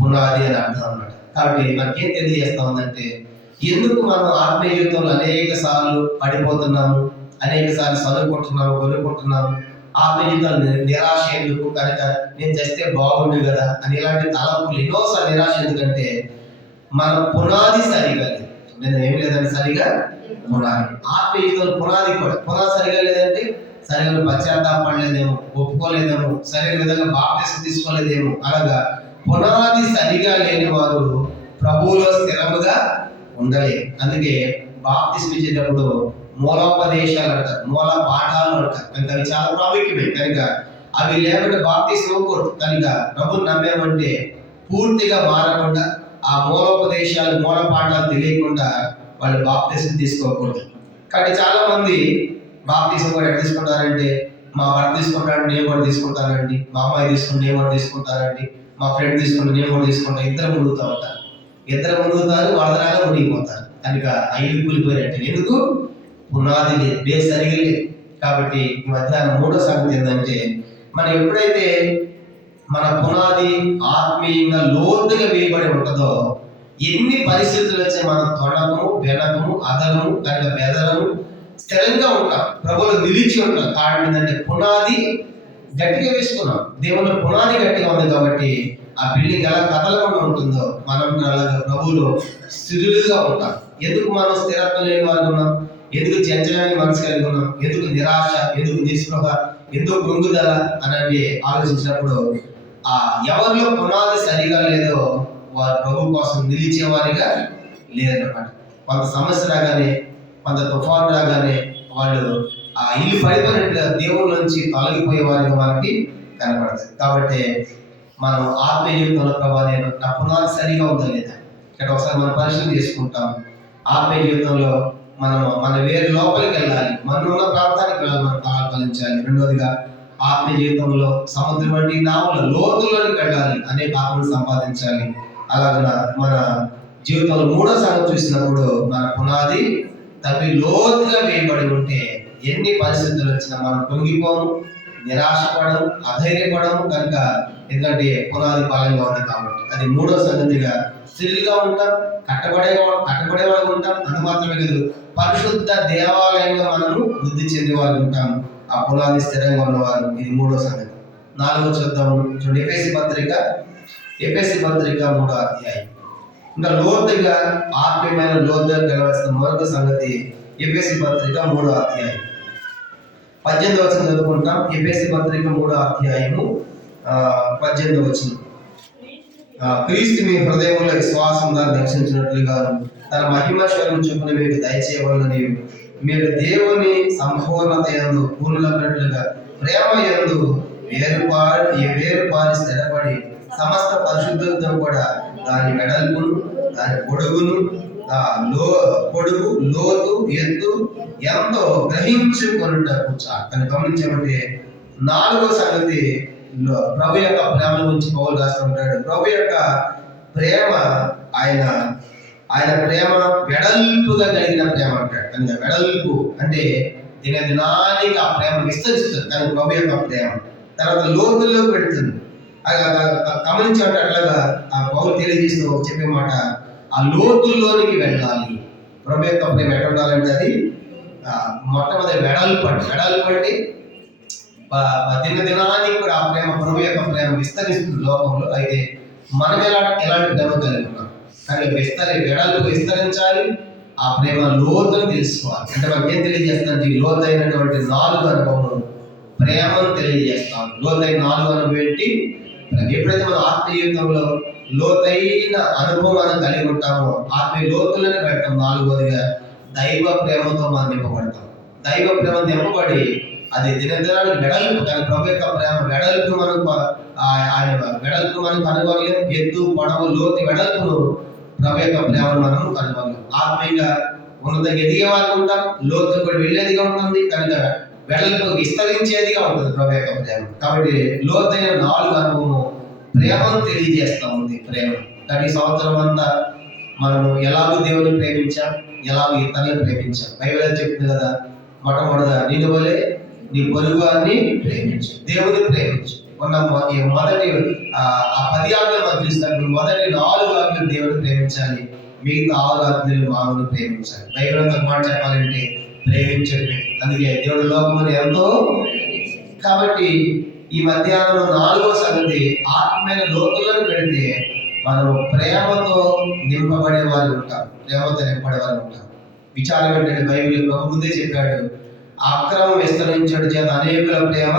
పునాది అని అర్థం అన్నమాట. కాబట్టి మనకేం తెలియజేస్తా ఉందంటే ఎందుకు మనం ఆత్మీయ జీవితంలో అనేక సార్లు పడిపోతున్నాము, అనేక సార్లు చదువుకుంటున్నాము, కొనుక్కుంటున్నాము. ఆత్మీయ జీవితాలు నిరాశ ఎందుకు? కనుక నేను చేస్తే బాగుండు కదా అని ఇలాంటి తలంపులు ఎన్నోసార్లు నిరాశ ఎందుకంటే మన పునాది సరిగా లేదు. నేను ఏమి లేదంటే సరిగా పునాది, ఆత్మీయ జీవితంలో పునాది కూడా పునాది సరిగా లేదంటే సరిగా పశ్చాత్తాపడలేదేమో, ఒప్పుకోలేదేమో, సరైన విధంగా బాప్తిసం తీసుకోలేదేమో. అలాగా పునాది సరిగా లేని వారు ప్రభువులో స్థిరముగా ఉండలేదు. అందుకే బాప్తిసం ఇచ్చేటప్పుడు మూలోపదేశాలు అంటారు, మూల పాఠాలు అంటారు. కనుక అవి చాలా ప్రాముఖ్యమే. కనుక అవి లేకుండా బాప్తిసం ఇవ్వకూడదు. కనుక ప్రభుని నమ్మేమంటే పూర్తిగా మారకుండా ఆ మూలోపదేశాలు, మూల పాఠాలు తెలియకుండా వాళ్ళు బాప్తిసం తీసుకోకూడదు. కాబట్టి చాలా మంది బాప్తిసం కూడా ఎక్కడ తీసుకుంటారంటే మా భర్త తీసుకుంటాడు నేను కూడా తీసుకుంటానండి, మా అమ్మాయి తీసుకుంటే నేను కూడా తీసుకుంటానండి, మా ఫ్రెండ్ తీసుకుంటే నేను కూడా తీసుకుంటాను. ఇద్దరు మునుగుతూ ఉంటారు, ఇద్దరు మునుగుతారు, వరదలాగా మునిగిపోతారు. కనుక ఐదు కూలిపోయినట్టు. ఎందుకు? పునాది లేదు, బేస్ సరిగా లేదు. కాబట్టి ఈ మధ్యాహ్నం మూడో సంగతి ఏంటంటే మనం ఎప్పుడైతే మన పునాది ఆత్మీయంగా లోతుగా వేయబడి ఉంటుందో ఎన్ని పరిస్థితులు వచ్చే మనం తొడము, వెనకము, అదలము, కనుక బెదరము స్థిరంగా ఉంటాం, ప్రభువులో నిలిచి ఉంటాం. కారణం ఏంటంటే పునాది గట్టిగా వేసుకున్నాం. దేవుని పునాది గట్టిగా ఉంది కాబట్టి ఆ బిల్డింగ్ ఎలా కదలకుండా ఉంటుందో మనం అలాగా ప్రభువులో స్థిరులుగా ఉంటాం. ఎందుకు మనం స్థిరత్వం లేని వారు ఉన్నాం? ఎందుకు చంచలమైన మనసు కలిగి ఉన్నాం? ఎందుకు నిరాశ, ఎందుకు నిస్పృహ, ఎందుకు కృంగుదల అని ఆలోచించినప్పుడు ఆ ఎవరిలో పునాది సరిగా లేదో వారు ప్రభు కోసం నిలిచేవారిగా లేదన్నమాట. కొంత సమస్య రాగానే, కొంత తుఫాను రాగానే వాళ్ళు ఆ ఇల్లు పడిపోయినట్లుగా దేవుళ్ళ నుంచి తొలగిపోయే వారిగా మనకి కనపడతాయి. కాబట్టి మనం ఆత్మీయ జీవితంలో ప్రభావ నేను నా పునాది సరిగా ఉందా లేదా ఇక్కడ ఒకసారి మనం పరిశీలన చేసుకుంటాం. ఆత్మీయ జీవితంలో మన వేరు లోపలికి వెళ్ళాలి, మనం ఉన్న ప్రాంతానికి వెళ్ళాలి, మనం ఫలించాలి. రెండోదిగా ఆత్మీయ జీవితంలో సముద్రం వంటి నావల లోతుల్లోకి వెళ్ళాలి, అనేక ఆత్మను సంపాదించాలి. అలాగ మన జీవితంలో మూడో సంగతి చూసినప్పుడు మన పునాది తప్పి లోతుగా వేయబడి ఉంటే ఎన్ని పరిస్థితులు వచ్చినా మనం పొంగిపోము, నిరాశపడము, అధైర్యపడము. కనుక ఎందుకంటే పునాది బలంగా ఉంది కాబట్టి. అది మూడో సంగతిగా స్థిరంగా ఉంటాం, కట్టబడేవాళ్ళు ఉంటాం. అది మాత్రమే కాదు, పరిశుద్ధ దేవాలయంగా మనము వృద్ధి చెందే వాళ్ళు ఉంటాం, ఆ పునాది స్థిరంగా ఉన్నవారు. ఇది మూడో సంగతి. నాలుగో చూద్దాము చూడండి, ఎఫెసీ పత్రిక 3వ అధ్యాయం. ఇంకా లోతుగా ఆత్మీయమైన లోతుగా గెలవలసిన మరొక సంగతి ఎఫెసీ పత్రిక 3వ అధ్యాయం 18వ వచనం చదువుకుంటాం. ఎఫెసీ పత్రిక 3వ అధ్యాయము 18వ వచనం. క్రీస్తు మీ హృదయంలో విశ్వాసం ద్వారా దర్శించినట్లుగా తన మహిమ శక్తిని చొప్పున మీకు దయచేయవలనని మీరు దేవుని సంపూర్ణత యందు పూర్ణులైనట్లుగా ప్రేమ యందు వేరుపారి స్థిరపడి సమస్త పరిశుద్ధులతో కూడా దాని వెడల్పును, దాని పొడుగు, లోతు, ఎత్తు ఎంతో గ్రహించుకొనుటకు చాలని గమనించమంటే నాలుగో సంగతి ప్రభు యొక్క ప్రేమ గురించి పౌలు రాస్తుంటాడు. ప్రభు యొక్క ప్రేమ ఆయన ప్రేమ వెడల్పుగా కలిగిన ప్రేమ అంటాడు. కనుక వెడల్పు అంటే దినానికి ఆ ప్రేమ విస్తరిస్తుంది. కానీ ప్రభు యొక్క ప్రేమ తర్వాత లోతుల్లో పెడుతుంది. గమనించమంటే అట్లాగా ఆ పౌలు తెలియజేస్తూ చెప్పే మాట, ఆ లోతుల్లోనికి వెళ్ళాలి. ప్రభు యొక్క ప్రేమ ఎక్కడ ఉండాలంటే అది మొట్టమొదటి వెడల్పు అంటే దినానికి కూడా ఆ ప్రేమ, ప్రభు యొక్క ప్రేమ విస్తరిస్తుంది లోకంలో. అయితే మనం ఎలాంటి ధనం కలిగి ఉన్నాం. కానీ వెడల్పు విస్తరించాలి, ఆ ఆ ప్రేమ లోతును తెలుసుకోవాలి. అంటే మనకేం తెలియజేస్తుంది? లోతైనటువంటి 4 అనుభవం ప్రేమను తెలియజేస్తాం. లోతైన 4 అనుభవం ఏంటి? ఎప్పుడైతే మనం ఆత్మీయ జీవితంలో లోతైన అనుభవం మనం కలిగి ఉంటామో, ఆత్మీయ లోతులను పెడతాం. 4వదిగా దైవ ప్రేమతో మనం నింపబడతాం. దైవ ప్రేమ నింపబడి అది దినదినాలు వెడల్పు, కానీ ప్రభు యొక్క ప్రేమ వెడల్పు ఆయన వెడల్పు మనం కనుగొనలేం. ఎత్తు, పొడవు, లోతు, వెడల్పును ప్రభు యొక్క ప్రేమను మనం కనుగొనలేం. ఆత్మీయంగా ఉన్నతంగా ఎదిగే వాళ్ళు ఉంటాం, లోతు కూడా వెళ్ళేదిగా ఉంటుంది, కనుక వెడల్పు విస్తరించేదిగా ఉంటుంది ప్రభు యొక్క ప్రేమ. కాబట్టి లోతైన 4 అనుభవము ప్రేమను తెలియజేస్తా ఉంది. ప్రేమ కానీ ఈ సంవత్సరం అంతా మనము ఎలాగో దేవుని ప్రేమించాం, ఎలాగో ఇతరులను ప్రేమించాం. బైబిల్ చెప్తుంది కదా, మొట్టమొదటిగా నిన్ను వలె నీ పొరుగు వారిని ప్రేమించు, దేవుని ప్రేమించు. ఈ మొదటి 10 ఆజ్ఞలు మనం చూస్తాం. మొదటి 4 ఆజ్ఞలు దేవుని ప్రేమించాలి, మిగతా 6 ఆజ్ఞలు మానవుని ప్రేమించాలి. బైబిల్ అంతా మాట చెప్పాలంటే ప్రేమించడమే. అందుకే దేవుడు లోకముని ఎంతో. కాబట్టి ఈ మధ్యాహ్నం 4వ సంగతి ఆత్మీయ లోతులను పెడితే మనము ప్రేమతో నింపబడే వారు ఉంటాం, ప్రేమతో నింపబడే వారు ఉంటాం. విచారం ఏంటంటే బైబిల్ ముందే చెప్పాడు, అక్రమం విస్తరించడం చేత అనేకుల ప్రేమ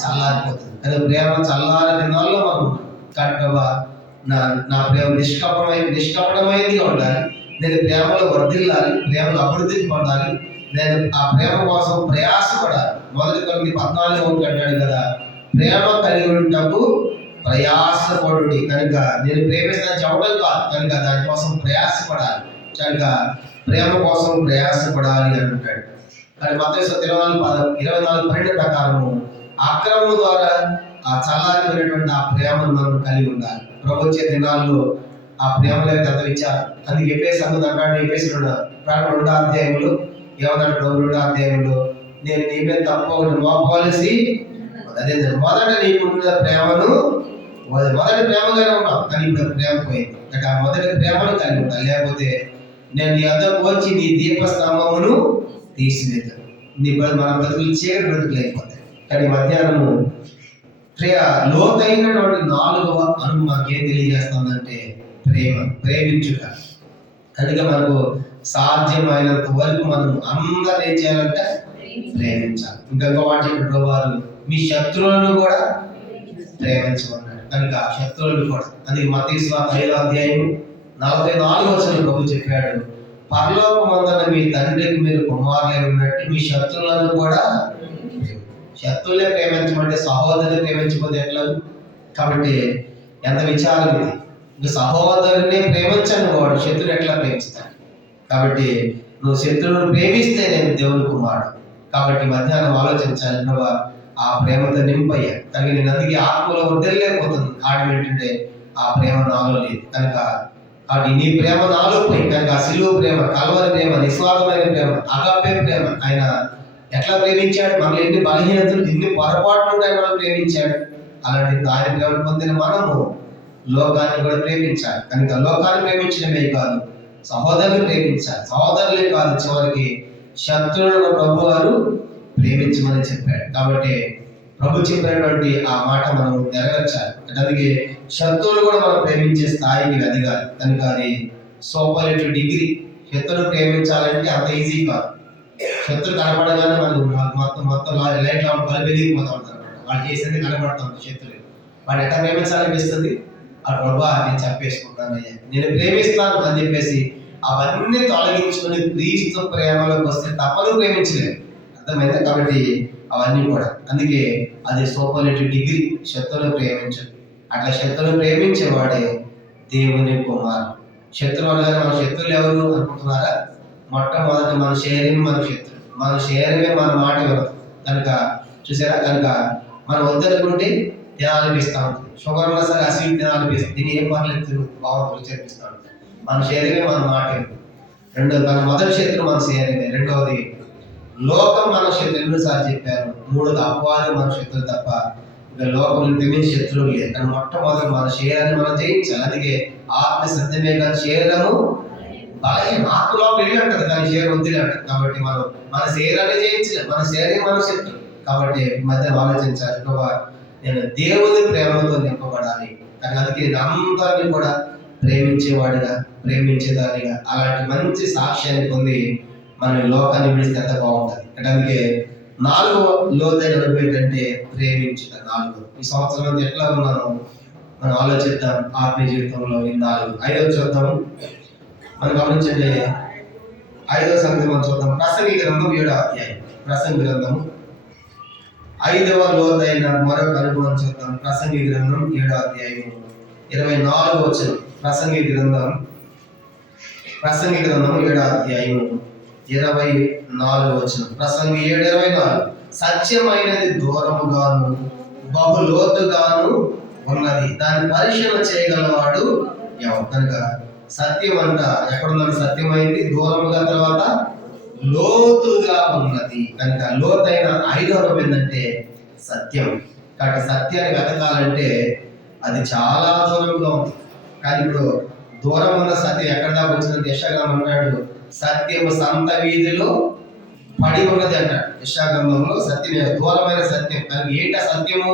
చల్లారిపోతుంది. కానీ ప్రేమ చల్లారి దినాల్లో మనం కట్టవా నా ప్రేమ నిష్కపటమైనదిగా ఉండాలి, నేను ప్రేమలో వర్ధిల్లాలి, ప్రేమలో అభివృద్ధి పొందాలి, నేను ఆ ప్రేమ కోసం ప్రయాసపడాలి. మొదటి కొరింథీ 14 అంటాడు కదా, ప్రేమ కలిగి ఉంటకు ప్రయాసపడుడి. కనుక నేను ప్రేమిస్తాను చెప్పడం కాదు, కనుక దానికోసం ప్రయాసపడాలి, కనుక ప్రేమ కోసం ప్రయాసపడాలి అని అంటాడు. కానీ మత్తయి 24:12 ప్రకారము అక్రమం ద్వారా ఆ చల్లారిపోయినటువంటి ఆ ప్రేమను మనం కలిగి ఉండాలి. ప్రభు వచ్చే దినాల్లో ఆ ప్రేమలో ఎంత ఇచ్చారు. అందుకే ఎఫెసు సంగతి అంటాడు, ఎఫెసు 2వ అధ్యాయంలో ఏమన్నాడు? 2వ అధ్యాయంలో నేను నీ మీద తప్ప ఒకటి మోపాలిసి, అదే మొదట నీకున్న ప్రేమను, మొదటి ప్రేమగానే ఉన్నాం, కానీ ఇప్పుడు ప్రేమ పోయింది. అంటే ఆ మొదటి ప్రేమను కలిగి ఉంటాను, లేకపోతే నేను నీ వద్దకు వచ్చి నీ దీపస్తంభమును తీసివేద్దాం, మన బ్రతుకులు చీకటి బ్రతుకులు అయిపోతాయి. కానీ మధ్యాహ్నము లోతైనటువంటి 4వ అనుభవం మనకేం తెలియజేస్తుందంటే ప్రేమించుట. కనుక మనకు సాధ్యమైనంత వరకు మనం అందరూ ఏం చేయాలంటే ప్రేమించాలి. ఇంకా వాటి వారు మీ శత్రువులను కూడా ప్రేమించమన్నాడు. కనుక శత్రువులను కూడా, అందుకే మత్తయి 5వ అధ్యాయం 44 ప్రభు చెప్పాడు, పరలోకమందున్న మీ తండ్రికి మీరు కుమారులై ఉన్నట్టు మీ శత్రువులను కూడా. శత్రువులే ప్రేమించమంటే సహోదరుని ప్రేమించకపోతే ఎట్లా? కాబట్టి ఎంత విచారం ఇది. ఇంకా సహోదరుని ప్రేమించని వాడు శత్రువు ఎట్లా ప్రేమిస్తాడు? కాబట్టి నువ్వు శత్రువును ప్రేమిస్తే నేను దేవుని కుమారుడు. కాబట్టి మధ్యాహ్నం ఆలోచించాలి, నువ్వు ఆ ప్రేమతో నింపయ్యా. కానీ నేను అందుకే ఆత్మలో వదిలేకపోతుంది. కారణం ఏంటంటే ఆ ప్రేమ నాలో లేదు. కనుక కాబట్టి నీ ప్రేమ నాలో పోయి, కనుక ఆ సిలువ ప్రేమ, కల్వరి ప్రేమ, నిస్వార్థమైన ప్రేమ, అగాపే ప్రేమ, ఆయన ఎట్లా ప్రేమించాడు? మనల్ని ఎన్ని బలహీనతలు, ఎన్ని పొరపాట్లు ఆయన మనం ప్రేమించాడు. అలాంటి ఆయన ప్రేమ పొందిన మనము లోకాన్ని కూడా ప్రేమించాలి. కనుక లోకాన్ని ప్రేమించడమే కాదు, సహోదరుని ప్రేమించాలి. సహోదరులే కాదు, చివరికి శత్రువులను ప్రభు వారు ప్రేమించమని చెప్పాడు. కాబట్టి ప్రభు చెప్పినటువంటి ఆ మాట మనం నెరవేర్చాలి. అందుకే శత్రువులు కూడా మనం ప్రేమించే స్థాయికి ఎదగాలి. కనుక అది సూపర్లేటివ్ డిగ్రీ. శత్రువును ప్రేమించాలంటే అంత ఈజీ కాదు. శత్రువు కనపడగానే మనం మొత్తం లైట్ బల్బ్ వెలిగిపోతా ఉంటారు. వాళ్ళు చేసేది కనపడతాం శత్రువు. వాడు ఎట్లా ప్రేమించాలనిపిస్తుంది? ఆ ప్రభా నేను చెప్పేసుకుంటానయ్యా, నేను ప్రేమిస్తాను అని చెప్పేసి అవన్నీ తొలగించుకొని క్రీస్తు ప్రేమలోకి వస్తే తప్పను ప్రేమించలేదు. అర్థమైందా? కాబట్టి అవన్నీ కూడా, అందుకే అది సూపర్లేటివ్ డిగ్రీ. శత్రువును ప్రేమించదు. అట్లా శత్రువును ప్రేమించేవాడే దేవుని కుమారుడు. శత్రువు అనగానే మన శత్రువులు ఎవరు అనుకుంటున్నారా? మొట్టమొదటి మన శరీరం మన శత్రువు. మన శరీరమే మన మాట వినదు. కనుక చూసారా, కనుక మనం వద్దనుకుంటే తినాలనిపిస్తూ ఉంటుంది. షుగర్ ఉన్నా సరే అసలు తినాలనిపిస్తుంది. దీన్ని ఏం పర్లేదు బాగుంటుంది చేపిస్తూ ఉంటుంది. మన శరీరమే మన మాట వినదు. రెండోది మన మొదటి శత్రువు మన శరీరమే. రెండవది లోకం మన శత్రువు. ఎన్నోసార్లు చెప్పారు. మూడోది అపవాది మన శత్రువు తప్ప ఇంకా లోకం మించి శత్రువు లేదు. కానీ మొట్టమొదటి మన శరీరాన్ని మనం జయించాలి. అందుకే ఆత్మ సత్యమే కానీ శరీరము బలహీన. ఆత్మ లోపల వెళ్ళి అంటది కానీ శరీరం వద్దులే అంటది. కాబట్టి మనం మన శరీరాన్ని జయించలేదు. మన శరీరం మన శత్రువు. కాబట్టి మధ్య ఆలోచించాలి, నేను దేవుని ప్రేమతో నింపబడాలి. కానీ అందుకే అందరినీ కూడా ప్రేమించేవాడిగా, ప్రేమించేదానిగా అలాంటి మంచి సాక్ష్యాన్ని పొంది మనం ఈ లోకాన్ని విడిస్తే ఎంత బాగుంటుంది. అందుకే 4వ లోతైన అనుభవం ఏంటంటే ప్రేమించుట. 4. ఈ సంవత్సరం అంతా ఎట్లా ఉన్నాను మనం ఆలోచిద్దాం. ఆత్మీయ జీవితంలో ఈ 4. 5వ చూద్దాము. మనం గమనించండి, 5వ సంగతి మనం చూద్దాం. ప్రసంగి గ్రంథం 7వ అధ్యాయం. ప్రసంగి గ్రంథము 5వ లోతైన మరొక అనుభవం చూద్దాం. ప్రసంగి గ్రంథం 7వ అధ్యాయం 24వ వచనం. ప్రసంగి గ్రంథం 7వ అధ్యాయం 24వ వచనం. ప్రసంగి 7:24. సత్యమైనది దూరముగాను బహు లోతుగాను ఉన్నది, దాన్ని పరిశీలన చేయగలవాడు ఎవరు? కనుక సత్యం అంట ఎక్కడున్నది? సత్యమైంది, దూరముగా, తర్వాత లోతుగా ఉన్నది. కనుక లోతైన 5వ అనుభవం ఏంటంటే సత్యం. కాబట్టి సత్యాన్ని వెతకాలంటే అది చాలా దూరంగా ఉంది. కానీ ఇప్పుడు దూరం ఉన్న సత్యం ఎక్కడ దాకా వచ్చిందంటే యెషయా అంటాడు, సత్యము సంత వీధిలో పడి ఉన్నది అంటాడు. యెషయా గ్రంథంలో సత్యం, దూరమైన సత్యం. కానీ ఏంటి సత్యము?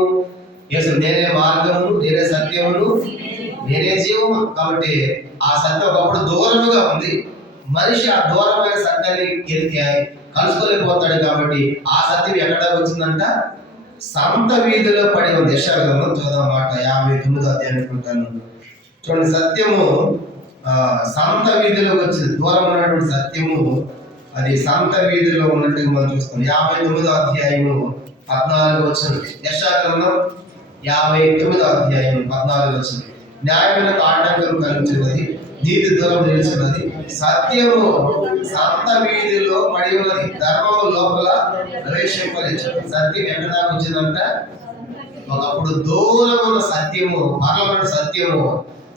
యేసు నేనే మార్గము, నేనే సత్యమును, నేనే జీవము. కాబట్టి ఆ సత్యం ఒకప్పుడు దూరముగా ఉంది. మనిషి ఆ దూరమైన సత్యాన్ని కలుసుకోలేకపోతాడు. కాబట్టి ఆ సత్యం ఎక్కడ వచ్చిందంట? సంత వీధిలో పడి ఉంది. యెషయా గ్రంథం చూద్దాం మాట 59వ అధ్యాయం అనుకుంటాను. చూడండి, సత్యము సంత వీధిలోకి వచ్చింది. దూరం ఉన్నటువంటి సత్యము అది సంత వీధిలో ఉన్నట్టుగా మనం చూస్తాం. 59వ అధ్యాయము 14వ వచనం. యెషయా గ్రంథం 59వ అధ్యాయం 14వ వచనం. న్యాయమునకు ఆటంకం కలిగించినది, నీతి దూరం నిలిచినది, సత్యము సంత వీధిలో పడి ఉన్నది, ధర్మము లోపల ప్రవేశింపలేదు. సత్యం ఎక్కడ దాకా వచ్చిందంట? ఒకప్పుడు దూరమున్న సత్యము, పరలోకమైన సత్యము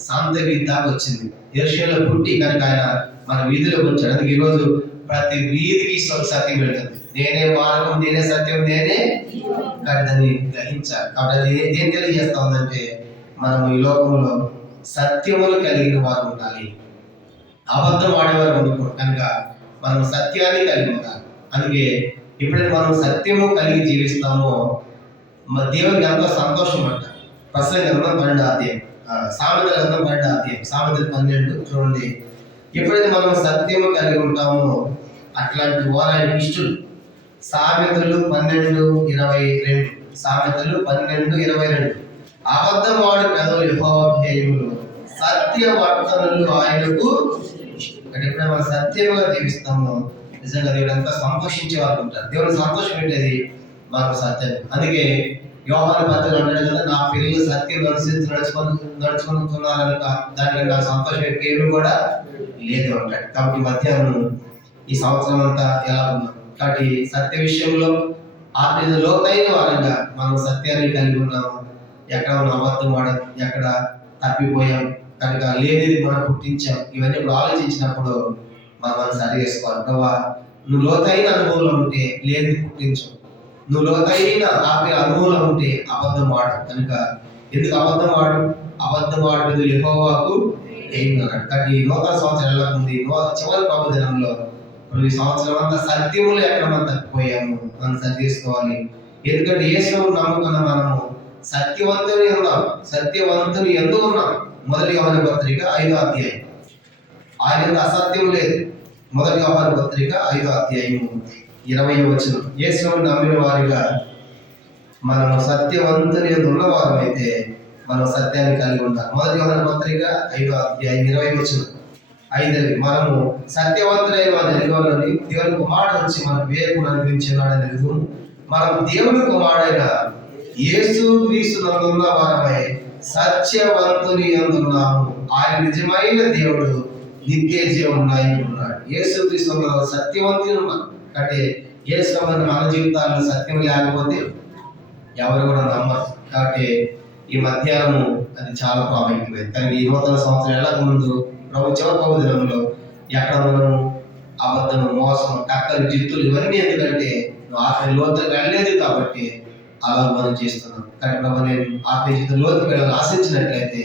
సంత వీధి దాకా వచ్చింది. యెరూషలేములో పుట్టి కనుక ఆయన మన వీధిలోకి వచ్చాడు. అందుకే ఈరోజు ప్రతి వీధికి సత్యం వెళ్తుంది. నేనే మార్గం, నేనే సత్యం, నేనే. కానీ దాన్ని గ్రహించాలి. కాబట్టి అది ఏం తెలియజేస్తా ఉందంటే మనం ఈ లోకంలో సత్యములు కలిగిన వారు ఉండాలి, అబద్ధం ఆడేవారు ఉండకూడదు. కనుక మనం సత్యాన్ని కలిగి ఉండాలి. అందుకే ఎప్పుడైతే మనం సత్యము కలిగి జీవిస్తామో దేవునికి ఎంతో సంతోషం అంట. ప్రసంగి గ్రంథం 12వ అధ్యాయం, సామెతల గ్రంథం 12వ అధ్యాయం, సామెతలు 12 చూడండి. ఎప్పుడైతే మనం సత్యము కలిగి ఉంటామో అట్లాంటి వారు ఆయన ఇష్టలు. సామెతలు 12:22. సామెతలు 12:22. అబద్ధం వాడు పెదవులు యెహోవా ధ్యేయములు, సత్యవర్తనులు ఆయనకు ఇష్టం. అంటే ఎప్పుడైనా మనం సత్యముగా జీవిస్తామో నిజంగా దేవుడు అంతా సంతోషించే వాళ్ళు ఉంటారు. దేవుని సంతోషం పెట్టేది మనకు సత్యం. అందుకే యోహాను పత్రికలో అంటాడు కదా, నా పిల్లలు సత్యం నడుచుకుంటున్నారని దానికి నాకు సంతోషం ఏమి కూడా లేదు అంటాడు. కాబట్టి మధ్యాహ్నం ఈ సంవత్సరం అంతా ఎలా ఉన్నాం? కాబట్టి సత్య విషయంలో ఆత్మీయ లోతైన వారంగా మనం సత్యాన్ని కలిగి ఉన్నాము. ఎక్కడ మనం అబద్ధం ఆడాం, ఎక్కడ తప్పిపోయాం, కనుక లేనిది మనం పుట్టించాం. ఇవన్నీ ఇప్పుడు ఆలోచించినప్పుడు మనం సరి చేసుకోవాలి. ప్రభా, నువ్వు లోతైన అనుభవంలో ఉంటే లేనిది పుట్టించు, నువ్వు లోతైన ఆత్మీయ అనుభవంలో ఉంటే అబద్ధం ఆడు. కనుక ఎందుకు అబద్ధం ఆడు? అబద్ధం ఆడు యెహోవాకు ఏం అన్నాడు. కాబట్టి ఈ నూతన సంవత్సరం ఎలా ఉంది? చివరి ప్రభు దినంలో ఈ సంవత్సరం అంతా సత్యములు ఎక్కడ మనం తప్పిపోయాము మనం సరి చేసుకోవాలి. ఎందుకంటే యేసును నమ్ముకున్న మనము సత్యవంతుని ఉన్నాం, సత్యవంతుని ఎందుకు ఉన్నాం. మొదటి యోహాను పత్రిక 5వ అధ్యాయం. ఆయన అసత్యం లేదు. మొదటి యోహాను పత్రిక 5వ అధ్యాయం 20వ వచనం. యేసును నమ్మిన వారిగా మనము సత్యవంతుని యందు ఉన్నవారమైతే మనం సత్యాన్ని కలిగి ఉండాలి. మొదటి యోహాను పత్రిక 5వ అధ్యాయం 20వ వచనం. 5 మనము సత్యవంతులైన వారిని ఎదుగులని దేవుని కుమారుడు వచ్చి మనకు వేగును అనుగ్రహించినాడని ఎదుగు మనం దేవుని కుమారుడైన యేసు క్రీస్తు నందున్న వారమై సత్యవంతుని యందు ఉన్నాము. ఆయన నిజమైన దేవుడు, నిత్య జీవం ఉన్నాడు. యేసు క్రీస్తు సత్యవంతుని ఉన్నాడు. కాబట్టి యేసు మన జీవితాల్లో సత్యం లేకపోతే ఎవరు కూడా నమ్మరు. కాబట్టి ఈ మధ్యాహ్నము అది చాలా ప్రాముఖ్యమైనది. కానీ ఈ నూతన సంవత్సరం వెళ్ళక ముందు చివరి ప్రభు దినంలో ఎక్కడ మనం అబద్ధము, మోసం, కక్కలు, జిత్తులు ఇవన్నీ ఎందుకంటే నువ్వు ఆత్మీయ లోతుకు వెళ్ళలేదు కాబట్టి అలా మనం చేస్తున్నాం. కానీ ప్రభు నేను ఆత్మీయ జీవితం లోతుకు వెళ్ళాలని ఆశించినట్లయితే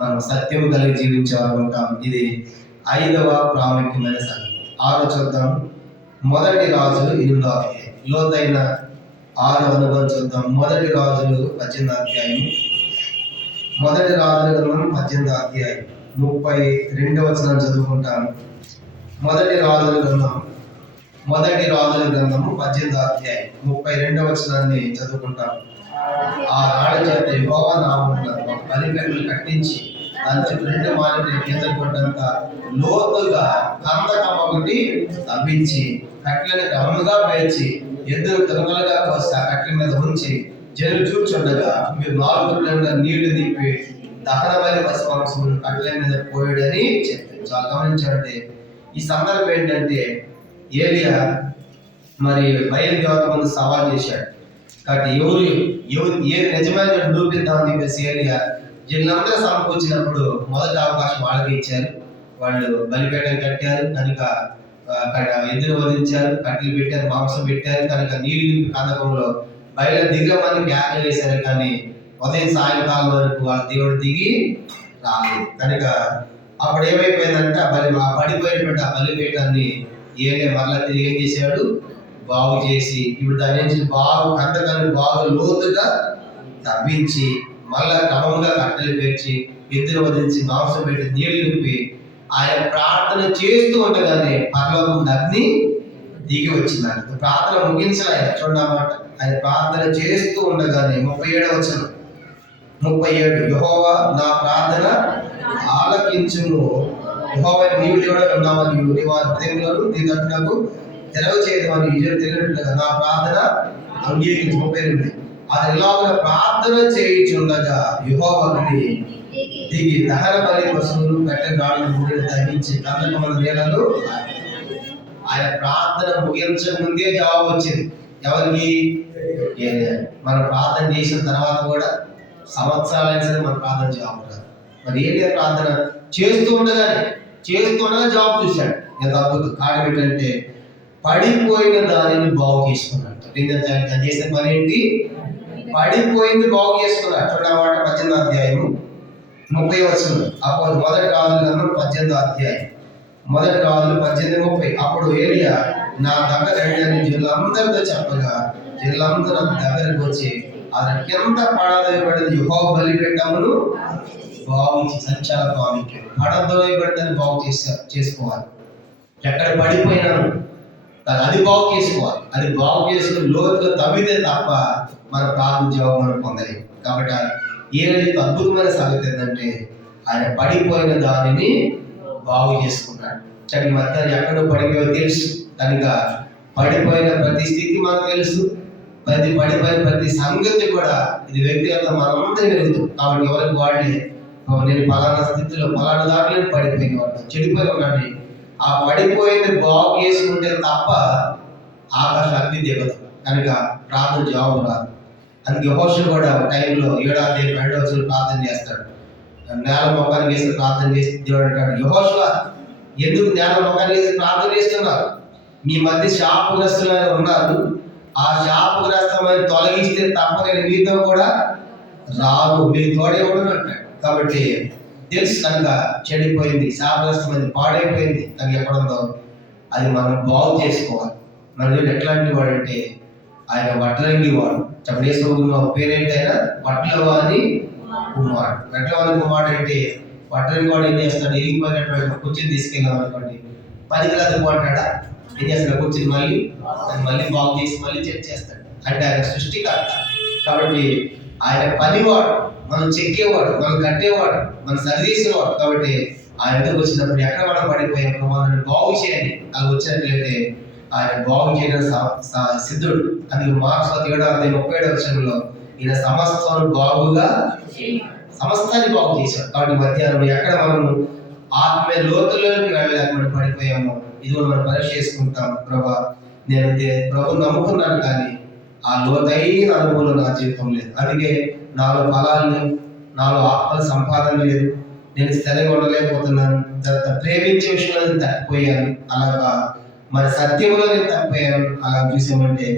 మనం సత్యం కలిగి జీవించేవారు ఉంటాం. ఇది 5వ ప్రాముఖ్యమైన సంగతి. 6 చూద్దాం. మొదటి రాజులు 8వ అధ్యాయం. లోతైన 6వ అనుభవం చూద్దాం. మొదటి రాజులు 18వ అధ్యాయం. మొదటి రాజుల గ్రంథం 18వ అధ్యాయం 32వ వచనం చదువుకుంటాను. మొదటి రాజుల గ్రంథము 18వ అధ్యాయం 32వ వచనాన్ని చదువుకుంటాం. ఆ రాళ్ళ చేత యెహోవా నామమున ఒక బలిపీఠమును కట్టించి దాని చుట్టూ 2 మానిటలు గీతలు కొట్టంత లోతుగా కందకం ఒకటి తవ్వించి కట్టెలను క్రమముగా పేర్చి ఎద్దులు తొలగలుగా కోసి ఆ కట్టెల మీద ఉంచి జనులు చూచుండగా మీరు 4 గంటల నీళ్లు దిప్పి దహన బలి పశు మాంసమును కట్టెల మీద పోయాడని చెప్పారు. చాలా గమనించాలంటే ఈ సందర్భం ఏంటంటే ఏలియా మరి బయలుదేవత ముందు సవాల్ చేశాడు. కాబట్టి ఎవరు ఏది నిజమైన నిరూపిద్దామని చెప్పేసి ఏలియా వీళ్ళందరూ సమకూర్చినప్పుడు మొదటి అవకాశం వాళ్ళకి ఇచ్చారు. వాళ్ళు బలిపీఠం కట్టారు కనుక ఎద్దులు వదిలించారు, కట్టెలు పెట్టారు, మాంసం పెట్టారు కనుక నీళ్ళు నింపి కందకంలో బయట దిగమని జ్ఞాపకం చేశారు. కానీ ఉదయం సాయంకాలం వరకు వాళ్ళ దేవుడు దిగి రాలేదు. కనుక అప్పుడు ఏమైపోయిందంటే పడిపోయినటువంటి ఆ బలిపీఠాన్ని ఏలే మరలా తిరిగి ఏం చేశాడు, బాగు చేసి ఇప్పుడు దాని నుంచి కందకాన్ని బాగా లోతుగా తవ్వించి మళ్ళా క్రమంగా కట్టెలు పేర్చి ఎద్దులు వదిలించి మాంసం పెట్టి నీళ్లు నింపి ఆయన ప్రార్థన చేస్తూ ఉండగానే పరలోకం అగ్ని దిగి వచ్చిందంట. ప్రార్థన ముగించాలి ఆయన. చూడమాట ఆయన ప్రార్థన చేస్తూ ఉండగానే 37వ వచనం 37 యెహోవా నా ప్రార్థన ఆలకించుము, యెహోవా నీవు దేవుడై ఉన్నావా, నీ వారి హృదయములను నీ తట్టునకు తెరవ చేయమని ఇజ్రాయేలు తెలియనట్లుగా నా ప్రార్థన అంగీకరించి 38 అది ఇలాగ ప్రార్థన చేయుచుండగా యెహోవా దిగి దహన బలి పశువులు కట్టెల రాళ్ళను దహించి కందకముల నీళ్లను ఆయన ప్రార్థన ముగించక ముందే జవాబు వచ్చింది. ఎవరికి? మనం ప్రార్థన చేసిన తర్వాత కూడా సంవత్సరాలైనా సరే మన ప్రార్థన జవాబు రాదు. మరి ఏలియా ప్రార్థన చేస్తూ ఉండగా జవాబు చూశాడు. ఎంత అద్భుతం! కారణం ఏంటంటే పడిపోయిన దానిని బాగు చేసుకున్నాడు. తను చేసిన పని ఏంటి? పడిపోయింది బాగు చేసుకున్నాడు. చూడమాట 18వ అధ్యాయము 30వ వచనం. అప్పుడు మొదటి రాజుల గ్రంథం 18వ అధ్యాయం 18:30. అప్పుడు ఏలియా నా దగ్గర రండి జిల్లందరితో చెప్పగా జిల్లందరూ దగ్గరకు వచ్చి అది కింద పడదోయబడింది యెహోవా బలిపీఠమును బాగు సంచాల ప్రాముఖ్యం. పడదోయబడిందని బాగు చేసుకోవాలి. ఎక్కడ పడిపోయినాను అది బాగు చేసుకోవాలి. అది బాగు చేసుకుని లోతుగా తవ్వితే తప్ప మన ప్రార్థన జవాబు మనం పొందలేము. కాబట్టి ఏదైతే అద్భుతమైన సంగతి ఏంటంటే ఆయన పడిపోయిన దానిని బాగు చేసుకున్నాడు. చక్కటి మధ్య ఎక్కడో పడిపోయో తెలుసు కనుక పడిపోయిన ప్రతి స్థితి మనకు తెలుసు, పడిపోయిన ప్రతి సంగతి కూడా ఇది వ్యక్తిగత మనందరం వెళ్తాం. కాబట్టి ఎవరికి వాళ్ళే నేను పలానా స్థితిలో పలానా దాంట్లో పడిపోయిన వాడు చెడిపోయి ఉన్నాడు. ఆ పడిపోయింది బాగు చేసుకుంటే తప్ప ఆకాశ అగ్ని దిగదు. కనుక ప్రార్థన జవాబు రాదు. అందుకే యెహోషువ కూడా టైంలో 7వ అధ్యాయం 2వ వచనం ప్రార్థన చేస్తాడు. నేల మొక్కని వేసి ప్రార్థన చేసి దేవుడు అంటాడు, యెహోషువ ఎందుకు నేల మొక్కని వేసి ప్రార్థన చేస్తున్నారు? మీ మధ్య శాపగ్రస్తులు ఉన్నారు. ఆ శాపగ్రస్తమైన తొలగిస్తే తప్ప నేను మీతో కూడా రాను, మీరు తోడే ఉండను అంటాడు. కాబట్టి తెలుసు కనుక చెడిపోయింది, శాపగ్రస్తమైంది, పాడైపోయింది కనుక ఎక్కడుందో అది మనం బాగు చేసుకోవాలి. మన ఎట్లాంటి వాడు అంటే ఆయన వడ్లంగి వాడు. చెప్పడేశ్వర పేరేంటి? ఆయన వడ్లవాని కుమారుడు. వడ్లవాని కుమారుడు అంటే వడ్లంగి వాడు ఏం చేస్తాడు? ఎగిపోయినటువంటి కుర్చీని తీసుకెళ్ళాం అనుకోండి, పనికిరాదు అంటాడా? ఏం చేస్తాడు? కుర్చీని మళ్ళీ బాగు చేసి మళ్ళీ చెక్ చేస్తాడు. అంటే ఆయన సృష్టికర్త. కాబట్టి ఆయన పనివాడు, మనం చెక్కేవాడు, మనం కట్టేవాడు, మనం సరిచేసేవాడు. కాబట్టి ఆయన ఎదురు వచ్చినప్పుడు ఎక్కడ మనం పడిపోయాం మనల్ని బాగు చేయండి అలా వచ్చినట్లయితే ఆయన బాగు చేయడం సిద్ధుడు. అందుకు మార్క్స్ 7వ అధ్యాయం 37వ వచనంలో ఈయన సమస్తాన్ని బాగుగా సమస్తాన్ని బాగు చేశాడు. కాబట్టి మధ్యాహ్నం ఎక్కడ మనము ఆత్మీయ లోతుల్లోకి వెళ్ళలేక పడిపోయామో ఇది మనం పరీక్ష చేసుకుంటాం. ప్రభా నేను ప్రభు నమ్ముకున్నాను కానీ ఆ లోతైన అనుభవం నా జీవితం లేదు. అందుకే నాలో ఫలాలు లేవు, నాలో ఆత్మల సంపాదన లేదు, నేను స్థిరంగా ఉండలేకపోతున్నాను, ప్రేమించే విషయంలో నేను తప్పిపోయాను, అలాగా మరి సత్యంలో నేను తప్పిపోయాను. అలా చూసామంటే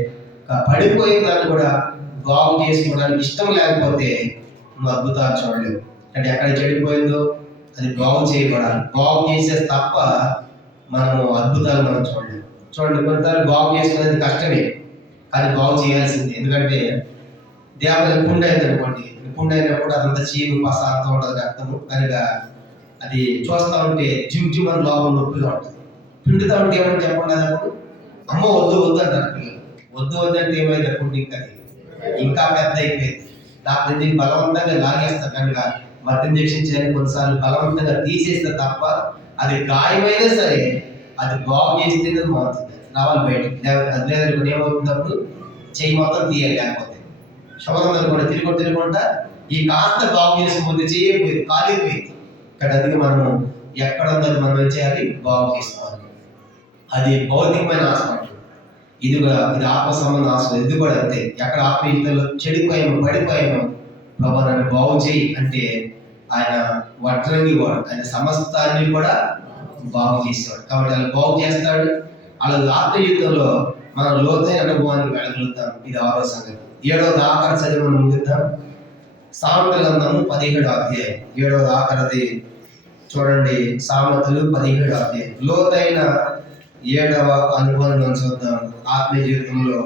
పడిపోయిన దాన్ని కూడా బాగు చేసుకోవడానికి ఇష్టం లేకపోతే నువ్వు అద్భుతాలు చూడలేవు. అంటే ఎక్కడ చెడిపోయిందో అది బాగు చేయబడాలి. బాగు చేసే తప్ప మనము అద్భుతాలు మనం చూడలేము. చూడండి, కొన్నిసార్లు బాగు చేసుకునేది కష్టమే కానీ బాగు చేయాల్సింది. ఎందుకంటే దేవతల పుండు అయింది అనుకోండి, పుండు అయినప్పుడు అదంతా చీము పస అంతా ఉండదు రక్తము. కనుక అది చూస్తా ఉంటే జిమ్ జిమ్ అని లోపల నొప్పిగా ఉంటుంది. పిండుతా ఉంటే ఏమని చెప్పండి, అప్పుడు అమ్మ వద్దు వద్దు అంటారు పిల్లలు. వద్దు వద్దు అంటే ఏమైంది అప్పుడు ఇంకా పెద్ద అయిపోయింది. డాక్టర్ దీన్ని బలవంతంగా లాగేస్తారు కనుక మత్తు ఇంజెక్షన్ చేయాలని కొన్నిసార్లు బలవంతంగా తీసేస్తే తప్ప అది గాయమైనా సరే అది బాగు చేస్తేనే మారుతుంది, రావాలి బయటకు. అది లేదని ఏమవుతున్నప్పుడు చెయ్యి మొత్తం తీయాలి, లేకపోతే శోధనలు కూడా తిరుగుకుంటా ఈ కాస్త బాగు చేసుకుంటే చేయకపోయింది, కాలిపోయింది. ఇక్కడ అందుకే మనము ఎక్కడ ఉందో మనం ఏం చేయాలి, బాగు చేసుకోవాలి. అది భౌతికమైన హాస్పిటల్, ఇది ఆత్మ సంబంధ హాస్పిటల్. ఇది కూడా అంతే. ఎక్కడ ఆత్మీయతలో చెడిపోయాము, పడిపోయాము, ప్రభు నన్ను బాగు చేయి అంటే ఆయన వడ్రంగి వాడు, ఆయన సమస్తాన్ని కూడా బాగు చేస్తాడు. కాబట్టి ఆయన బాగు చేస్తాడు. అలా ఆత్మయుద్ధంలో మనం లోతైన అనుభవానికి వెళ్ళగలుగుతాం. ఇది 6వ సంగతి. 7వ ఆఖరి చదివి మనం ముగిద్దాం. సామెతల గ్రంథం 17వ అధ్యాయం 7వ ఆఖరిది చూడండి. సామెతలు 17వ అధ్యాయం లోతైన 7వ అనుభవం మనం చూద్దాం ఆత్మీయ జీవితంలో.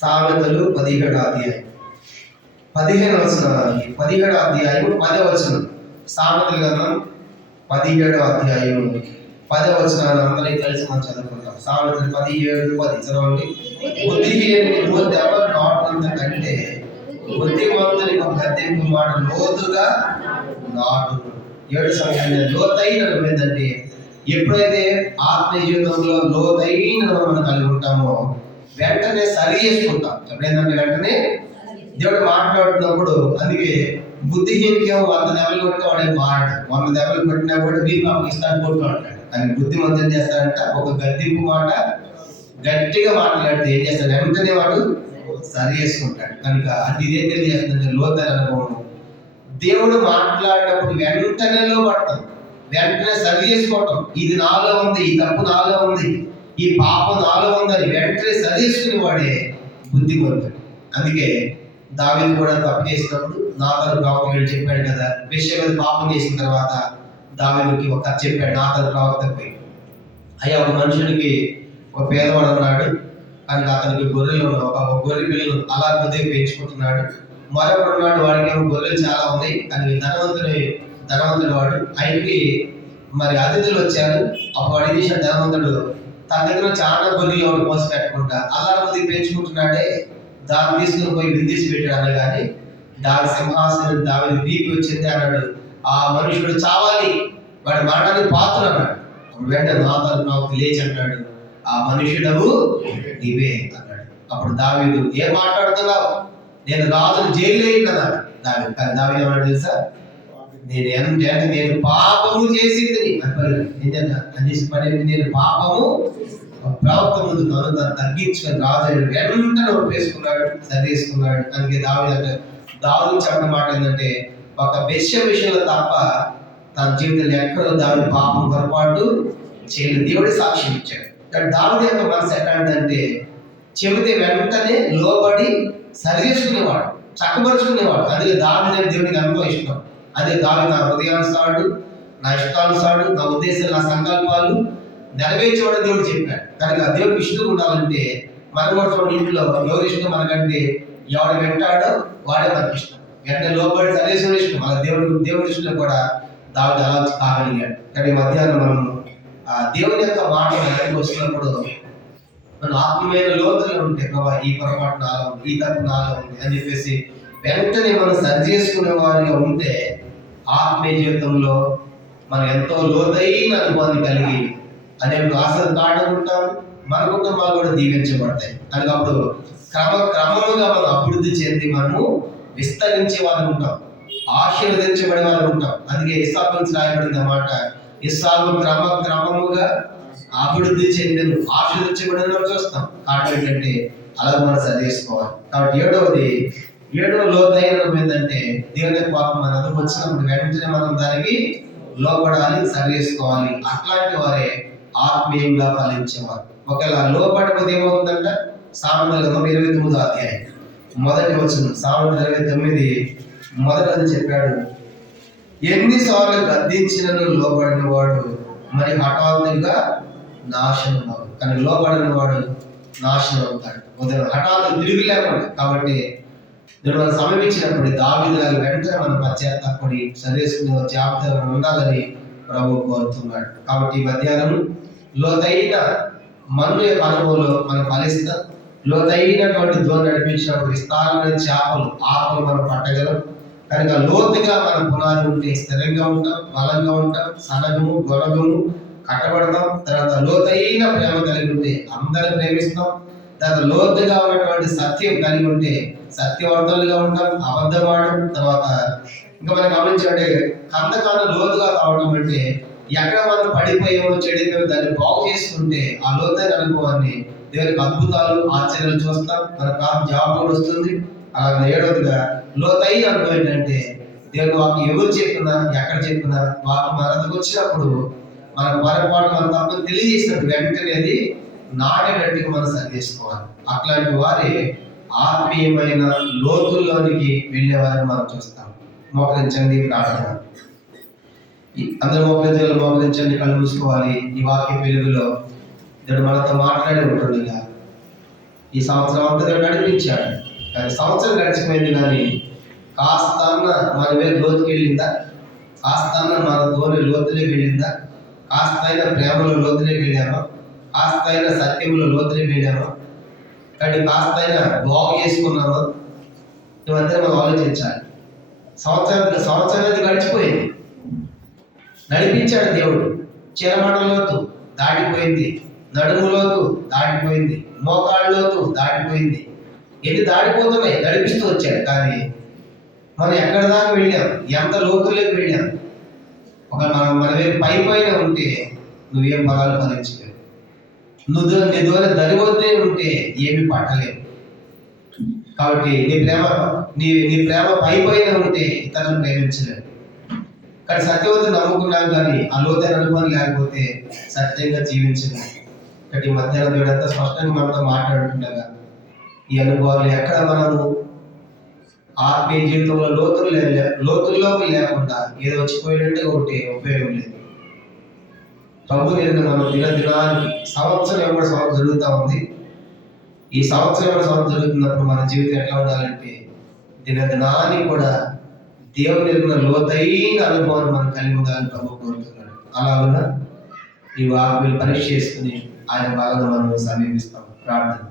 సామెతలు 17వ అధ్యాయం 15వ వచనం, 17వ అధ్యాయం 10వ వచనం. సామెతల గ్రంథం 17వ అధ్యాయం 10వ వచనాన్ని అందరికీ కలిసి మనం చదువుకుంటాం. సామెతలు 17:10 చదవండి. బుద్ధిహీనునికి దెబ్బ నాటునంత కంటే బుద్ధిమంతునికి ఒక గద్దెంపు మాట లోతుగా నాటు. 7 సంఖ్య లోతైన ఏంటంటే ఎప్పుడైతే ఆత్మీయ జీవితంలో లోతైన మనం కలిగి ఉంటామో వెంటనే సరి చేసుకుంటాం. ఎప్పుడైందంటే వెంటనే దేవుడు మాట్లాడుతున్నప్పుడు, అందుకే బుద్ధిహీనకి 100 దెబ్బలు కొట్టిన వాడే మారడు. 100 దెబ్బలు కొట్టినా కూడా వీపు ఇస్తాను కొట్టు అంటాడు. కానీ బుద్ధిమంతుడు ఏం చేస్తాడంట, ఒక గద్దింపు మాట గట్టిగా మాట్లాడితే ఏం చేస్తాడు, వెంటనే వాడు సరి చేసుకుంటాడు. కనుక అది ఇదేం తెలియజేస్తుందంటే లోతైన అనుభవం. దేవుడు మాట్లాడినప్పుడు వెంటనే లోపడతాం, వెంటనే సరి చేసుకోవటం. ఇది నాలో ఉంది, ఈ తప్పు నాలో ఉంది, ఈ పాపం నాలో ఉందని వెంటనే సరి చేసుకునే వాడే బుద్ధిమంతుడు. అందుకే దావీదు కూడా తప్పు చేసినప్పుడు నాతాను ప్రవక్త చెప్పాడు కదా, విషయం మీద పాపం చేసిన తర్వాత దావీదుకి ఒక కథ చెప్పాడు. నాతాను ప్రవక్త పోయి, అయ్యా ఒక మనుషుడికి ఒక పేదవాడు ఉన్నాడు, కానీ అతనికి గొర్రెలు ఒక గొర్రె పిల్లలు అలా కొద్దిగా పెంచుకుంటున్నాడు. మరొకడు ఉన్నాడు, వాడికి ఏమో గొర్రెలు చాలా ఉన్నాయి, కానీ ధనవంతుడు వాడు. ఆయనకి మరి అతిథులు వచ్చారు. అప్పుడు వాడు ఏం చేశాడు, ధనవంతుడు తన దగ్గర చాలా గొర్రెలు పోసి పెట్టకుండా అలా కొద్దిగా పెంచుకుంటున్నాడే, దాన్ని తీసుకుని పోయి విందేసి పెట్టాడు. అనగానే దాని సింహాసనం దావీదు బీపీ వచ్చింది అన్నాడు. ఆ మనుషుడు చావాలి, వాడి మరణానికి పాత్ర అన్నాడు. అప్పుడు వెంటనే నాతాను ప్రవక్త లేచి అంటాడు, ఆ మనుషుడవు నీవే అన్నాడు. అప్పుడు దావీదు, ఏం మాట్లాడుతున్నావు, నేను రాజును జైల్లో అన్నాడు దావీదు. కానీ దావీదు ఏమన్నాడు తెలుసా, నేను పాపము చేసింది నేను పాపము ప్రవక్త ముందు తను తగ్గించుకొని రాజు వెంటనే ఒప్పేసుకున్నాడు, సరి చేసుకున్నాడు. అందుకే దావీదు చెప్పిన మాట ఏంటంటే, ఒక విషయంలో తప్ప తన జీవితంలో ఎక్కడో దావీదు పాపం పొరపాటు చేయలేదు. దేవుడి సాక్ష్యం ఇచ్చాడు. దావీదు యొక్క మనసు ఎట్లాంటిదంటే, చెబితే వెంటనే లోబడి సరి చేసుకునేవాడు, చక్కబరుచుకునేవాడు. అందుకే దావీదు దేవుడికి ఎంతో ఇష్టం. అదే దావీదు నా హృదయానుసారుడు, నా ఇష్టానుసారుడు, నా ఉద్దేశాలు, నా సంకల్పాలు నెరవేర్చేవాడు దేవుడు చెప్పాడు. కనుక దేవుడికి ఇష్టం ఉండాలంటే మనం కూడా ఇంట్లో ఎవరి ఇష్టం మనకంటే ఎవడు వింటాడో వాడే మనకి ఇష్టం. వెంటనే లోబడి సరేసిన ఇష్టం మన దేవుడి ఇష్టంలో కూడా దావీదు అలా కాగలిగాడు. కానీ మధ్యాహ్నం మనం దేవుని యొక్క మాట వెనక్కి వస్తున్నప్పుడు మన ఆత్మీయ లోతులు ఉంటే, ప్రభా ఈ పొరపాటు నాలో ఉంది, ఈ తప్పు నాలో ఉంది అని చెప్పేసి వెంటనే మనం సరి చేసుకునే వారిగా ఉంటే ఆత్మీయ జీవితంలో మనం ఎంతో లోతైన అనుభవాన్ని కలిగి అనేక ఆశలు దాటుకుంటాం. మన కుటుంబాలు కూడా దీవించబడతాయి. కనుక అప్పుడు క్రమముగా మనం అభివృద్ధి చెంది మనము విస్తరించే వాళ్ళు ఉంటాం, ఆశీర్వదించబడే వాళ్ళు ఉంటాం. అందుకే ఇస్సాకు నుంచి రాయబడింది అన్నమాట, ఇస్సాకు క్రమముగా అభివృద్ధి చెందిన ఆశీర్వదించబడిన చూస్తాం. కారణం ఏంటంటే అలా మనం సరి చేసుకోవాలి. కాబట్టి ఏడవ లోతైన ఏంటంటే, దేవుని పాపం మన ఎదురు వచ్చినప్పుడు వెంటనే మనం దానికి లోపడాలి, సరి చేసుకోవాలి. అట్లాంటి వారే ఆత్మీయంగా ఫలించేవారు. ఒకవేళ లోపడకపోతే ఏమవుతుందంట, సామెతల గ్రంథం 29వ అధ్యాయం 1వ వచనం. సామెతలు 29 మొదటి చెప్పాడు, ఎన్నిసార్లు గద్దించినను లోబడిన వాడు మరి హఠాత్తుగా నాశనం అవ్వడు. కానీ లోబడిన వాడు నాశనం అవుతాడు. హఠాత్తు తిరిగి లేకుండా. కాబట్టి దేవుడు మనం సమీపించినప్పుడు దావీదులాగా వెంటనే మనం పశ్చాత్తాపడి సరివేసుకునే జాగ్రత్తగా ఉండాలని ప్రభు కోరుతున్నాడు. కాబట్టి ఈ మధ్యాహ్నం లోతైన మన్ను యొక్క అనుభవంలో మనం ఫలిస్తాం. లోతైనటువంటి ధోరణి నడిపించినప్పుడు విస్తారమైన ఆకులు మనం పట్టగలం. కనుక లోతుగా మన పునాది ఉంటే స్థిరంగా ఉంటాం, బలంగా ఉంటాం, సనగము గొనగము కట్టబడతాం. తర్వాత లోతైన ప్రేమ కలిగి ఉంటే అందరిని ప్రేమిస్తాం. తర్వాత లోతుగా ఉన్నటువంటి సత్యం కలిగి ఉంటే సత్యవంతులుగా ఉంటాం, అబద్ధమాడడం. తర్వాత ఇంకా మనం గమనించండి, కందకాల లోతుగా కావడం అంటే ఎక్కడ మనం పడిపోయామో చెడిపోయామో దాన్ని బాగు చేసుకుంటే ఆ లోతైన అనుభవాన్ని దేవునికి అద్భుతాలు ఆశ్చర్యాలు చూస్తాం, మనకు జవాబు కూడా వస్తుంది. అలాగే ఏడవదిగా లోతైన అనుభవం ఏంటంటే దేవుని వాక్యం ఎవరు చెప్పినా ఎక్కడ చెప్పినా వాక్యం మనకు వచ్చినప్పుడు మన పొరపాటు మన తప్పని తెలియజేసినట్టు వెంటనే అది నాటేటట్టుగా మనం సరి చేసుకోవాలి. అట్లాంటి వారి ఆత్మీయమైన లోతుల్లోనికి వెళ్ళే వారిని మనం చూస్తాం. మోకరించండి, ప్రార్థన. అందరూ మోకరించండి, కళ్ళు మూసుకోవాలి. ఈ వాక్య వెలుగులో దేవుడు మనతో మాట్లాడి ఉంటుండగా ఈ సంవత్సరం అంతా దేవుడు నడిపించాడు. కానీ సంవత్సరం గడిచిపోయింది, కానీ కాస్త మన వేరు లోతుకి వెళ్ళిందా? కాస్త మన ధోని లోతులోకి వెళ్ళిందా? కాస్త అయినా ప్రేమలో లోతులోకి వెళ్ళామా? కాస్త అయినా సత్యంలో లోతులోకి వెళ్ళామా? కానీ కాస్త అయినా బాగు చేసుకున్నామా? ఇవంతా మనం ఆలోచించాలి. సంవత్సరం గడిచిపోయింది, నడిపించాడు దేవుడు. చిరమట లోతు దాటిపోయింది, నడుము లోతు దాటిపోయింది, మోకాళ్ళ లోతు దాటిపోయింది. ఎన్ని దాడిపోతున్నాయి, నడిపిస్తూ వచ్చాడు. కానీ మనం ఎక్కడ దాకా వెళ్ళాం, ఎంత లోతుల్లోకి వెళ్ళాం. ఒక మన పై పైన ఉంటే నువ్వేం ఫలాలు ఫలించలేవు. నీ ద్వారా దరివద్దే ఉంటే ఏమి పట్టలేవు. కాబట్టి నీ ప్రేమ పై పైన ఉంటే ఇతరులను ప్రేమించలేవు. కానీ సత్యవతి నమ్ముకున్నాం, కానీ ఆ లోతైన అనుభవం లేకపోతే సత్యంగా జీవించలేము. కాబట్టి మధ్యాహ్నం దేవుడు అంతా స్పష్టంగా మనతో మాట్లాడుతుండగా ఈ అనుభవాలు ఎక్కడ మనము ఆత్మీయ జీవితంలో లోతుల్లోకి లేకుండా ఏదో వచ్చిపోయినట్టే ఒకటి ఉపయోగం లేదు. ప్రభు నిర్ణయం మనం దినానికి సంవత్సరం జరుగుతూ ఉంది. ఈ సంవత్సరం జరుగుతున్నప్పుడు మన జీవితం ఎట్లా ఉండాలంటే దినానికి కూడా దేవుని నిర్ణయం లోతైన అనుభవాన్ని మనం కలిగి ఉండాలని ప్రభు కోరుతున్నాడు. అలాగున ఈ వాక్యాలు పరీక్ష చేసుకుని ఆయన బాగా మనం సమీపిస్తాం. ప్రార్థన.